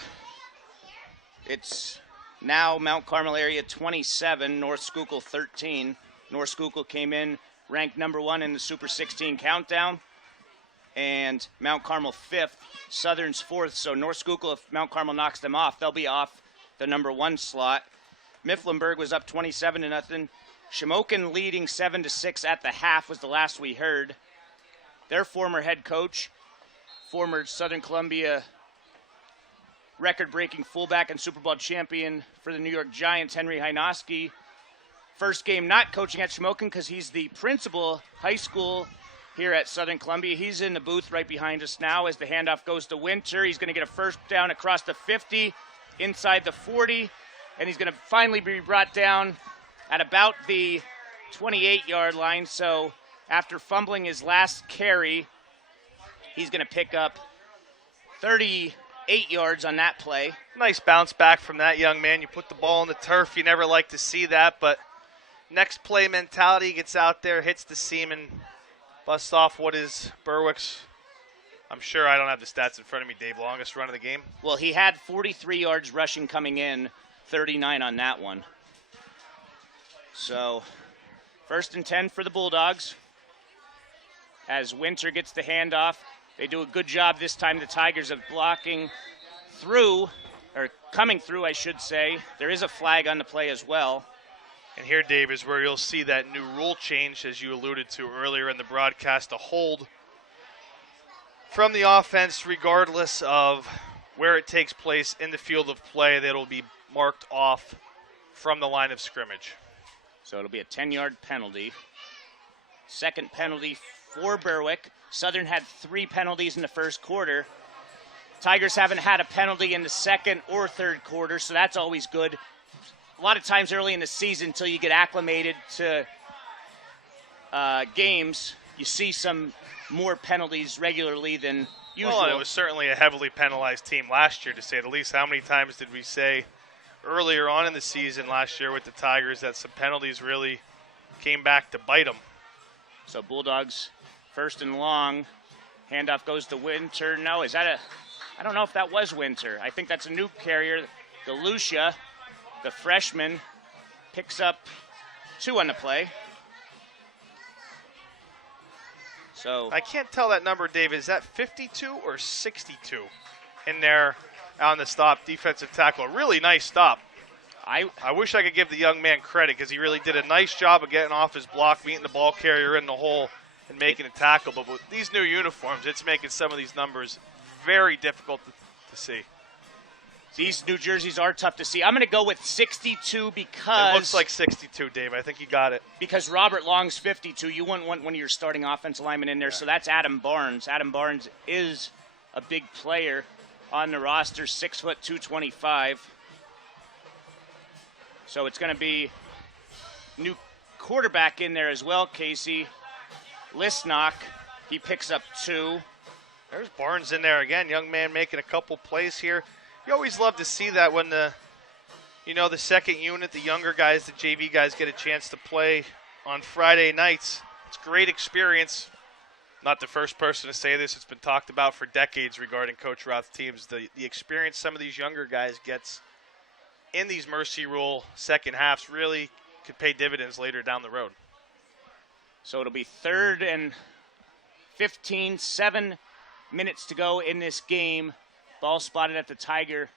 it's now Mount Carmel area 27, North Schuylkill 13. North Schuylkill came in ranked number 1 in the Super 16 countdown, and Mount Carmel 5th, Southern's 4th. So North Schuylkill, if Mount Carmel knocks them off, they'll be off the number 1 slot. Mifflinburg was up 27-0. Shamokin leading 7-6 at the half was the last we heard. Their former head coach, former Southern Columbia record-breaking fullback and Super Bowl champion for the New York Giants, Henry Hynoski. First game not coaching at Shamokin because he's the principal high school here at Southern Columbia. He's in the booth right behind us now as the handoff goes to Winter. He's going to get a first down across the 50, inside the 40, and he's going to finally be brought down at about the 28-yard line. So after fumbling his last carry, he's going to pick up 38 yards on that play. Nice bounce back from that young man. You put the ball on the turf. You never like to see that, but next play mentality, gets out there, hits the seam, and busts off what is Berwick's, I'm sure I don't have the stats in front of me, Dave, longest run of the game. Well, he had 43 yards rushing coming in, 39 on that one. So, 1st and 10 for the Bulldogs. As Winter gets the handoff, they do a good job this time, the Tigers, of blocking through, or coming through, I should say. There is a flag on the play as well. And here, Dave, is where you'll see that new rule change, as you alluded to earlier in the broadcast, a hold from the offense, regardless of where it takes place in the field of play, that'll be marked off from the line of scrimmage. So it'll be a 10-yard penalty. Second penalty for Berwick. Southern had 3 penalties in the first quarter. Tigers haven't had a penalty in the second or third quarter, so that's always good. A lot of times early in the season, until you get acclimated to games, you see some more penalties regularly than usual. Well, and it was certainly a heavily penalized team last year, to say the least. How many times did we say earlier on in the season last year with the Tigers that some penalties really came back to bite them? So Bulldogs 1st and long. Handoff goes to Winter. No, is that I don't know if that was Winter. I think that's a new carrier. DeLucia, the freshman, picks up 2 on the play. So I can't tell that number, Dave. Is that 52 or 62 in there on the stop, defensive tackle? A really nice stop. I wish I could give the young man credit because he really did a nice job of getting off his block, meeting the ball carrier in the hole, and making a tackle. But with these new uniforms, it's making some of these numbers very difficult to see. These new jerseys are tough to see. I'm going to go with 62 because... It looks like 62, Dave. I think you got it. Because Robert Long's 52. You wouldn't want one of your starting offensive linemen in there, so that's Adam Barnes. Adam Barnes is a big player on the roster, 6', 225. So it's going to be new quarterback in there as well, Casey. Listnock, he picks up 2. There's Barnes in there again. Young man making a couple plays here. You always love to see that when the second unit, the younger guys, the JV guys get a chance to play on Friday nights. It's a great experience. Not the first person to say this. It's been talked about for decades regarding Coach Roth's teams. The experience some of these younger guys gets in these mercy rule second halves really could pay dividends later down the road. So it'll be 3rd and 15, 7 minutes to go in this game. Ball spotted at the Tiger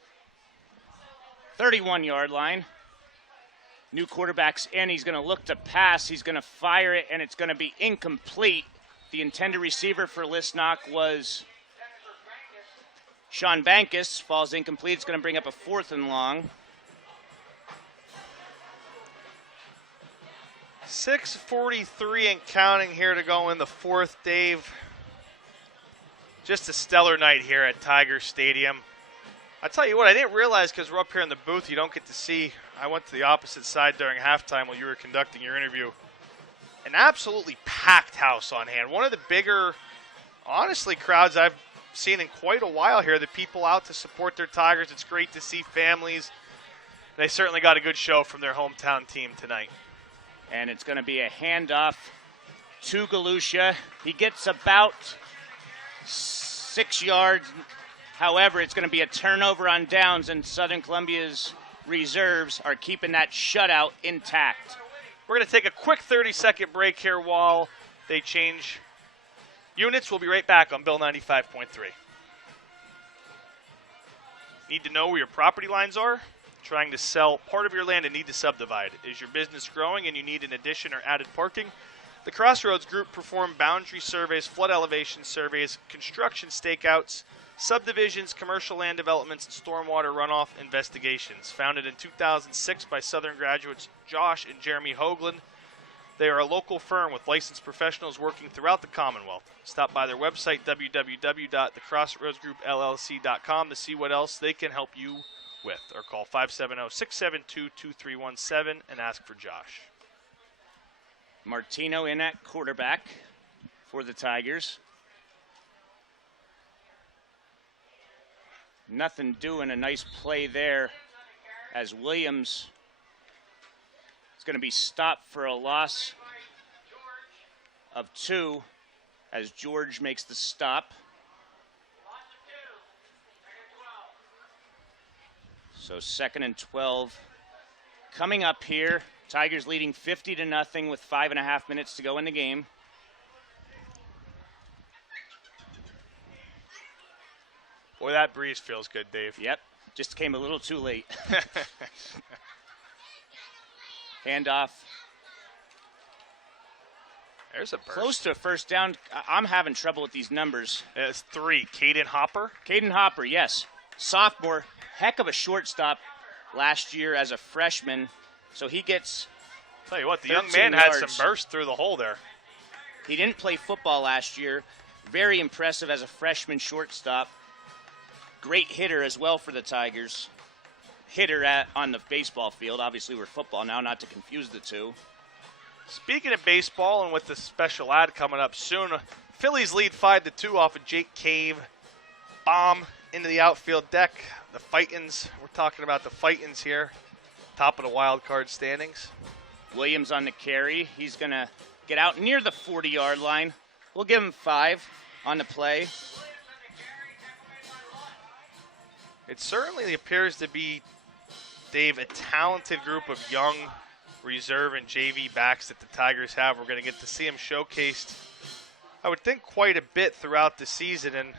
31-yard line. New quarterback's in. He's going to look to pass. He's going to fire it, and it's going to be incomplete. The intended receiver for Listnock was Sean Bankus. Falls incomplete. It's going to bring up a 4th and long. 6:43 and counting here to go in the 4th, Dave. Just a stellar night here at Tiger Stadium. I tell you what, I didn't realize because we're up here in the booth, you don't get to see. I went to the opposite side during halftime while you were conducting your interview. An absolutely packed house on hand. One of the bigger, honestly, crowds I've seen in quite a while here. The people out to support their Tigers. It's great to see families. They certainly got a good show from their hometown team tonight. And it's going to be a handoff to Galusha. He gets about 6 yards. However, it's going to be a turnover on downs, and Southern Columbia's reserves are keeping that shutout intact. We're going to take a quick 30-second break here while they change units. We'll be right back on Bill 95.3. Need to know where your property lines are? Trying to sell part of your land and need to subdivide. Is your business growing and you need an addition or added parking? The Crossroads Group perform boundary surveys, flood elevation surveys, construction stakeouts, subdivisions, commercial land developments, and stormwater runoff investigations. Founded in 2006 by Southern graduates Josh and Jeremy Hoagland, they are a local firm with licensed professionals working throughout the Commonwealth. Stop by their website, www.thecrossroadsgroupllc.com, to see what else they can help you with, or call 570-672-2317 and ask for Josh. Martino in at quarterback for the Tigers. Nothing doing, a nice play there as Williams is going to be stopped for a loss of 2 as George makes the stop. So 2nd and 12 coming up here. Tigers leading 50-0 with 5.5 minutes to go in the game. Boy, that breeze feels good, Dave. Yep, just came a little too late. Handoff. There's a burst. Close to a first down. I'm having trouble with these numbers. It's 3. Caden Hopper. Caden Hopper, yes. Sophomore, heck of a shortstop last year as a freshman. So he gets. Tell you what, the young man had some burst through the hole there. He didn't play football last year. Very impressive as a freshman shortstop. Great hitter as well for the Tigers. Hitter on the baseball field. Obviously, we're football now, not to confuse the two. Speaking of baseball, and with the special ad coming up soon, Phillies lead 5-2 off a Jake Cave bomb into the outfield deck. The Fightins, we're talking about the Fightins here, top of the wild card standings. Williams on the carry. He's going to get out near the 40-yard line. We'll give him 5 on the play. It certainly appears to be, Dave, a talented group of young reserve and JV backs that the Tigers have. We're going to get to see them showcased, I would think, quite a bit throughout the season. And,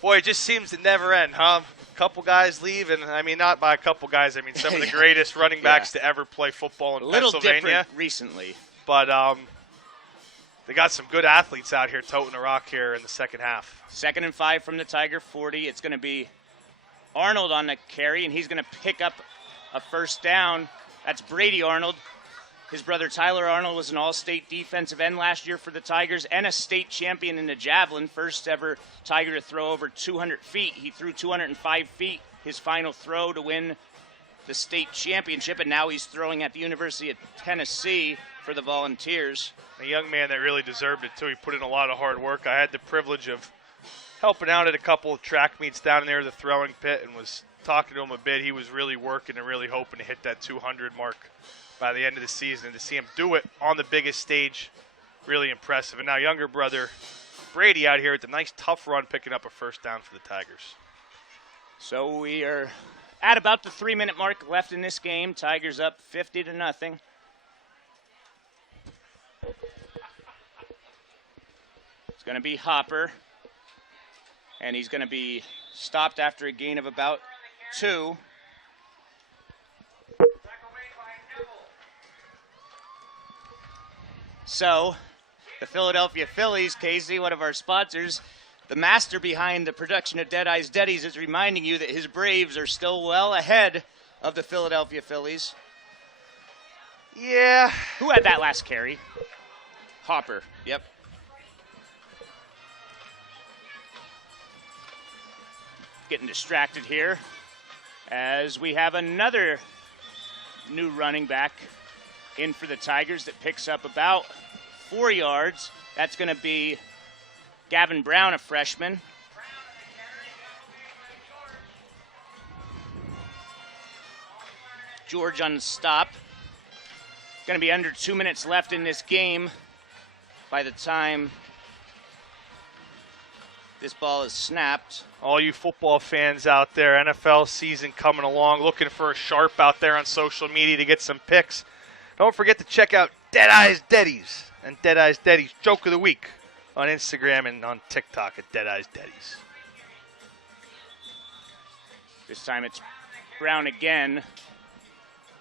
boy, it just seems to never end, huh? A couple guys leave, and, I mean, not by a couple guys. I mean, some of the greatest running backs to ever play football in Pennsylvania. A little different recently. But they got some good athletes out here toting the rock here in the second half. 2nd and 5 from the Tiger 40. It's going to be Arnold on the carry, and he's going to pick up a first down. That's Brady Arnold. His brother Tyler Arnold was an all-state defensive end last year for the Tigers and a state champion in the javelin. First ever Tiger to throw over 200 feet. He threw 205 feet his final throw to win the state championship, and now he's throwing at the University of Tennessee for the Volunteers. A young man that really deserved it, too. He put in a lot of hard work. I had the privilege of helping out at a couple of track meets down there, the throwing pit, and was talking to him a bit. He was really working and really hoping to hit that 200 mark by the end of the season. And to see him do it on the biggest stage, really impressive. And now younger brother Brady out here with a nice tough run, picking up a first down for the Tigers. So we are at about the 3-minute mark left in this game. Tigers up 50-0. It's going to be Hopper, and he's going to be stopped after a gain of about 2. So, the Philadelphia Phillies, Casey, one of our sponsors, the master behind the production of Dead Eyes Deadies, is reminding you that his Braves are still well ahead of the Philadelphia Phillies. Yeah. Who had that last carry? Hopper. Yep. Getting distracted here as we have another new running back in for the Tigers that picks up about 4 yards. That's going to be Gavin Brown, a freshman. George on the stop. Going to be under 2 minutes left in this game by the time this ball is snapped. All you football fans out there, NFL season coming along, looking for a sharp out there on social media to get some picks. Don't forget to check out Deadeye's Deddies and Deadeye's Deddies Joke of the Week on Instagram and on TikTok at Deadeye's Deddies. This time it's Brown again.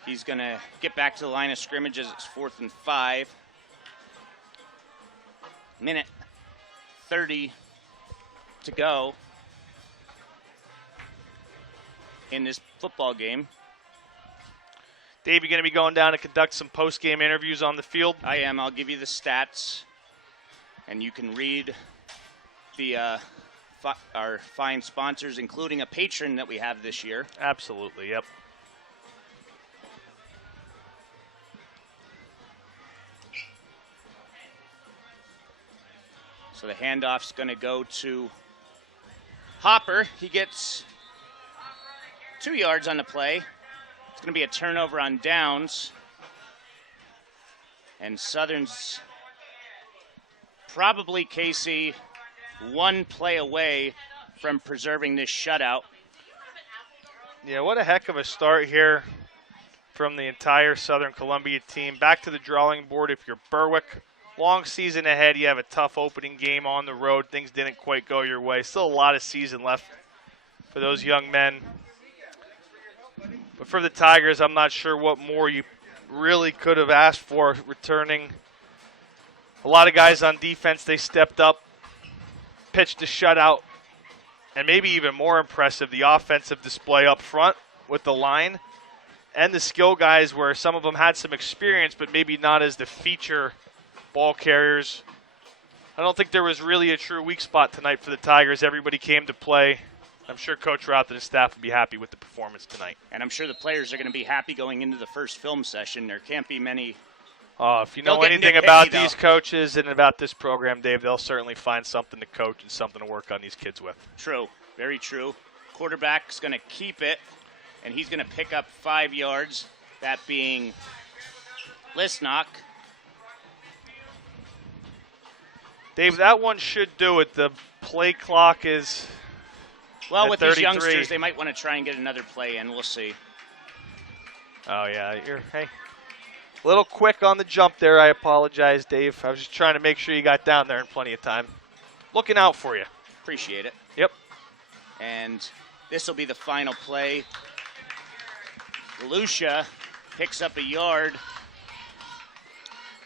He's going to get back to the line of scrimmage as it's 4th and 5. Minute 30 to go in this football game. Dave, you're going to be going down to conduct some post-game interviews on the field? I am. I'll give you the stats, and you can read the our fine sponsors, including a patron that we have this year. Absolutely, yep. So the handoff's going to go to Hopper. He gets 2 yards on the play. It's going to be a turnover on downs. And Southern's probably, Casey, 1 play away from preserving this shutout. Yeah, what a heck of a start here from the entire Southern Columbia team. Back to the drawing board if you're Berwick. Long season ahead. You have a tough opening game on the road. Things didn't quite go your way. Still a lot of season left for those young men. But for the Tigers, I'm not sure what more you really could have asked for returning. A lot of guys on defense, they stepped up, pitched a shutout, and maybe even more impressive, the offensive display up front with the line and the skill guys where some of them had some experience but maybe not as the feature ball carriers. I don't think there was really a true weak spot tonight for the Tigers. Everybody came to play. I'm sure Coach Routh and his staff will be happy with the performance tonight. And I'm sure the players are going to be happy going into the first film session. There can't be many. If you know They'll get anything nitpicky, about though. these coaches and about this program, Dave, they'll certainly find something to coach and something to work on these kids with. True. Very true. Quarterback's going to keep it, and he's going to pick up 5 yards, that being Lisnock. Dave, that one should do it. The play clock is Well, with 33. these youngsters, they might want to try and get another play in. We'll see. Oh, yeah. Hey, a little quick on the jump there. I apologize, Dave. I was just trying to make sure you got down there in plenty of time. Looking out for you. Appreciate it. Yep. And this will be the final play. Lucia picks up a yard.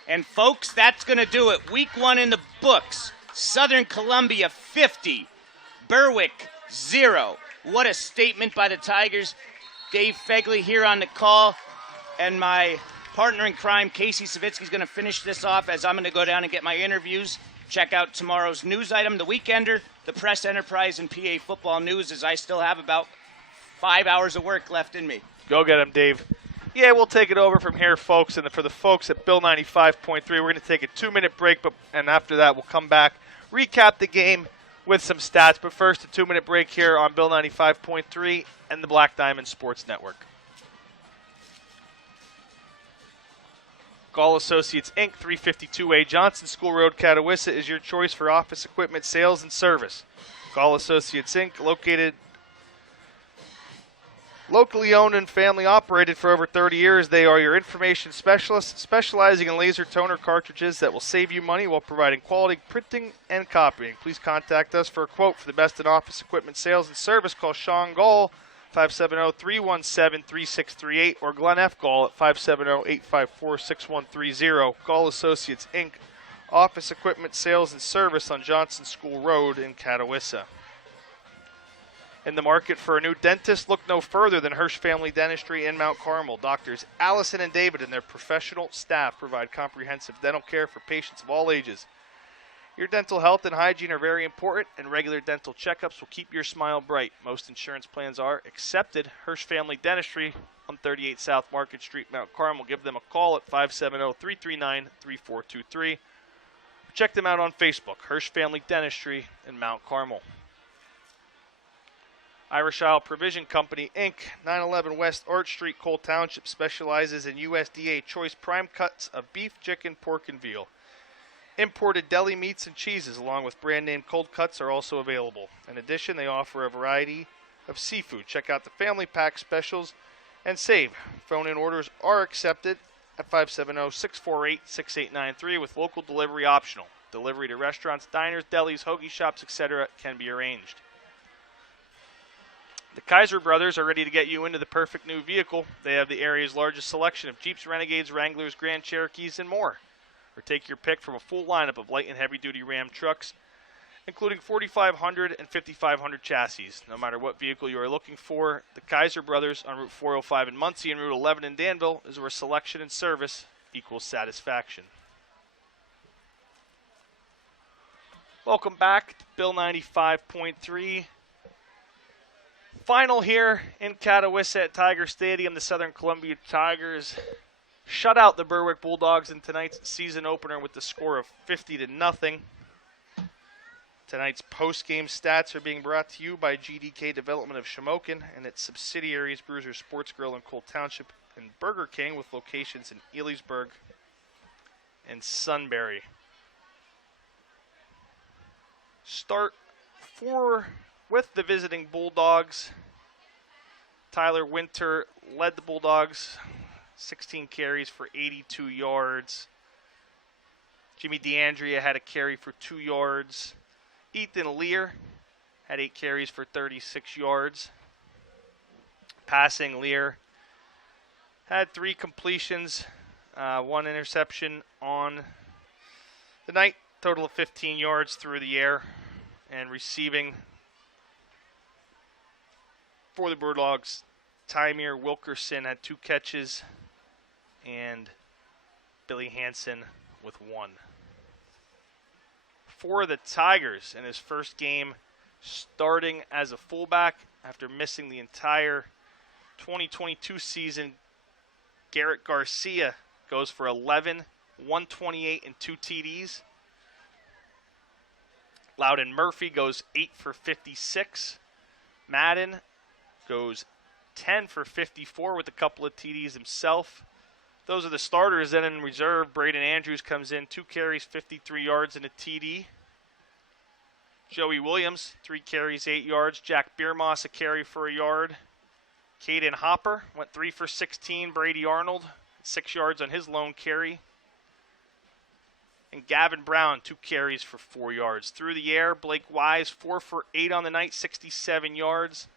And, folks, that's going to do it. Week 1 in the books. Southern Columbia 50. Berwick 0. What a statement by the Tigers. Dave Fegley here on the call. And my partner in crime, Casey Savitsky, is going to finish this off as I'm going to go down and get my interviews. Check out tomorrow's news item, The Weekender, the Press Enterprise, and PA Football News, as I still have about 5 hours of work left in me. Go get him, Dave. Yeah, we'll take it over from here, folks. And for the folks at Bill 95.3, we're going to take a 2-minute break, and after that we'll come back, recap the game with some stats. But first, a 2-minute break here on Bill 95.3 and the Black Diamond Sports Network. Gall Associates, Inc., 352A Johnson School Road, Catawissa, is your choice for office equipment sales and service. Gall Associates, Inc., locally owned and family operated for over 30 years. They are your information specialists, specializing in laser toner cartridges that will save you money while providing quality printing and copying. Please contact us for a quote for the best in office equipment sales and service. Call Sean Gall, 570-317-3638, or Glenn F. Gall at 570-854-6130. Gall Associates, Inc., office equipment sales and service on Johnson School Road in Catawissa. In the market for a new dentist, look no further than Hirsch Family Dentistry in Mount Carmel. Doctors Allison and David and their professional staff provide comprehensive dental care for patients of all ages. Your dental health and hygiene are very important, and regular dental checkups will keep your smile bright. Most insurance plans are accepted. Hirsch Family Dentistry on 38 South Market Street, Mount Carmel. Give them a call at 570-339-3423. Check them out on Facebook, Hirsch Family Dentistry in Mount Carmel. Irish Isle Provision Company, Inc., 911 West Arch Street, Cole Township, specializes in USDA choice prime cuts of beef, chicken, pork, and veal. Imported deli meats and cheeses, along with brand-name cold cuts, are also available. In addition, they offer a variety of seafood. Check out the family pack specials and save. Phone-in orders are accepted at 570-648-6893 with local delivery optional. Delivery to restaurants, diners, delis, hoagie shops, etc. can be arranged. The Kaiser brothers are ready to get you into the perfect new vehicle. They have the area's largest selection of Jeeps, Renegades, Wranglers, Grand Cherokees, and more. Or take your pick from a full lineup of light and heavy-duty Ram trucks, including 4,500 and 5,500 chassis. No matter what vehicle you are looking for, the Kaiser brothers on Route 405 in Muncie and Route 11 in Danville is where selection and service equals satisfaction. Welcome back to Bill 95.3. Final here in Catawissa at Tiger Stadium. The Southern Columbia Tigers shut out the Berwick Bulldogs in tonight's season opener with the score of 50-0. Tonight's post-game stats are being brought to you by GDK Development of Shamokin and its subsidiaries Bruiser Sports Grill in Cole Township and Burger King with locations in Elysburg and Sunbury. Start with the visiting Bulldogs. Tyler Winter led the Bulldogs, 16 carries for 82 yards. Jimmy DeAndrea had a carry for 2 yards. Ethan Lear had 8 carries for 36 yards. Passing, Lear had 3 completions, 1 interception on the night, total of 15 yards through the air. And receiving for the Bulldogs, Tymir Wilkerson had 2 catches, and Billy Hansen with 1. For the Tigers in his first game, starting as a fullback after missing the entire 2022 season, Garrett Garcia goes for 11, 128, and 2 TDs. Loudon Murphy goes 8 for 56. Madden goes 10 for 54 with a couple of TDs himself. Those are the starters. Then in reserve, Braden Andrews comes in, 2 carries, 53 yards, and a TD. Joey Williams, 3 carries, 8 yards. Jack Biermoss, a carry for a yard. Caden Hopper went 3 for 16. Brady Arnold, 6 yards on his lone carry. And Gavin Brown, 2 carries for 4 yards. Through the air, Blake Wise, 4 for 8 on the night, 67 yards.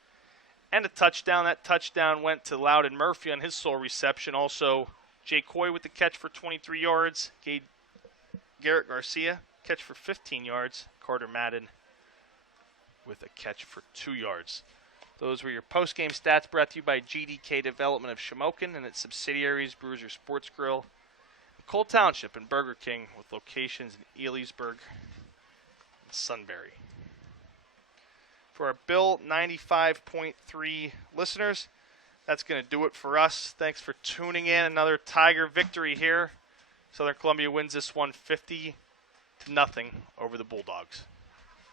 And a touchdown. That touchdown went to Loudon Murphy on his sole reception. Also, Jay Coy with the catch for 23 yards. Garrett Garcia, catch for 15 yards. Carter Madden with a catch for 2 yards. Those were your post-game stats brought to you by GDK Development of Shamokin and its subsidiaries, Bruiser Sports Grill, Cole Township, and Burger King with locations in Elysburg and Sunbury. For our Bill 95.3 listeners, that's going to do it for us. Thanks for tuning in. Another Tiger victory here. Southern Columbia wins this one 50-0 over the Bulldogs.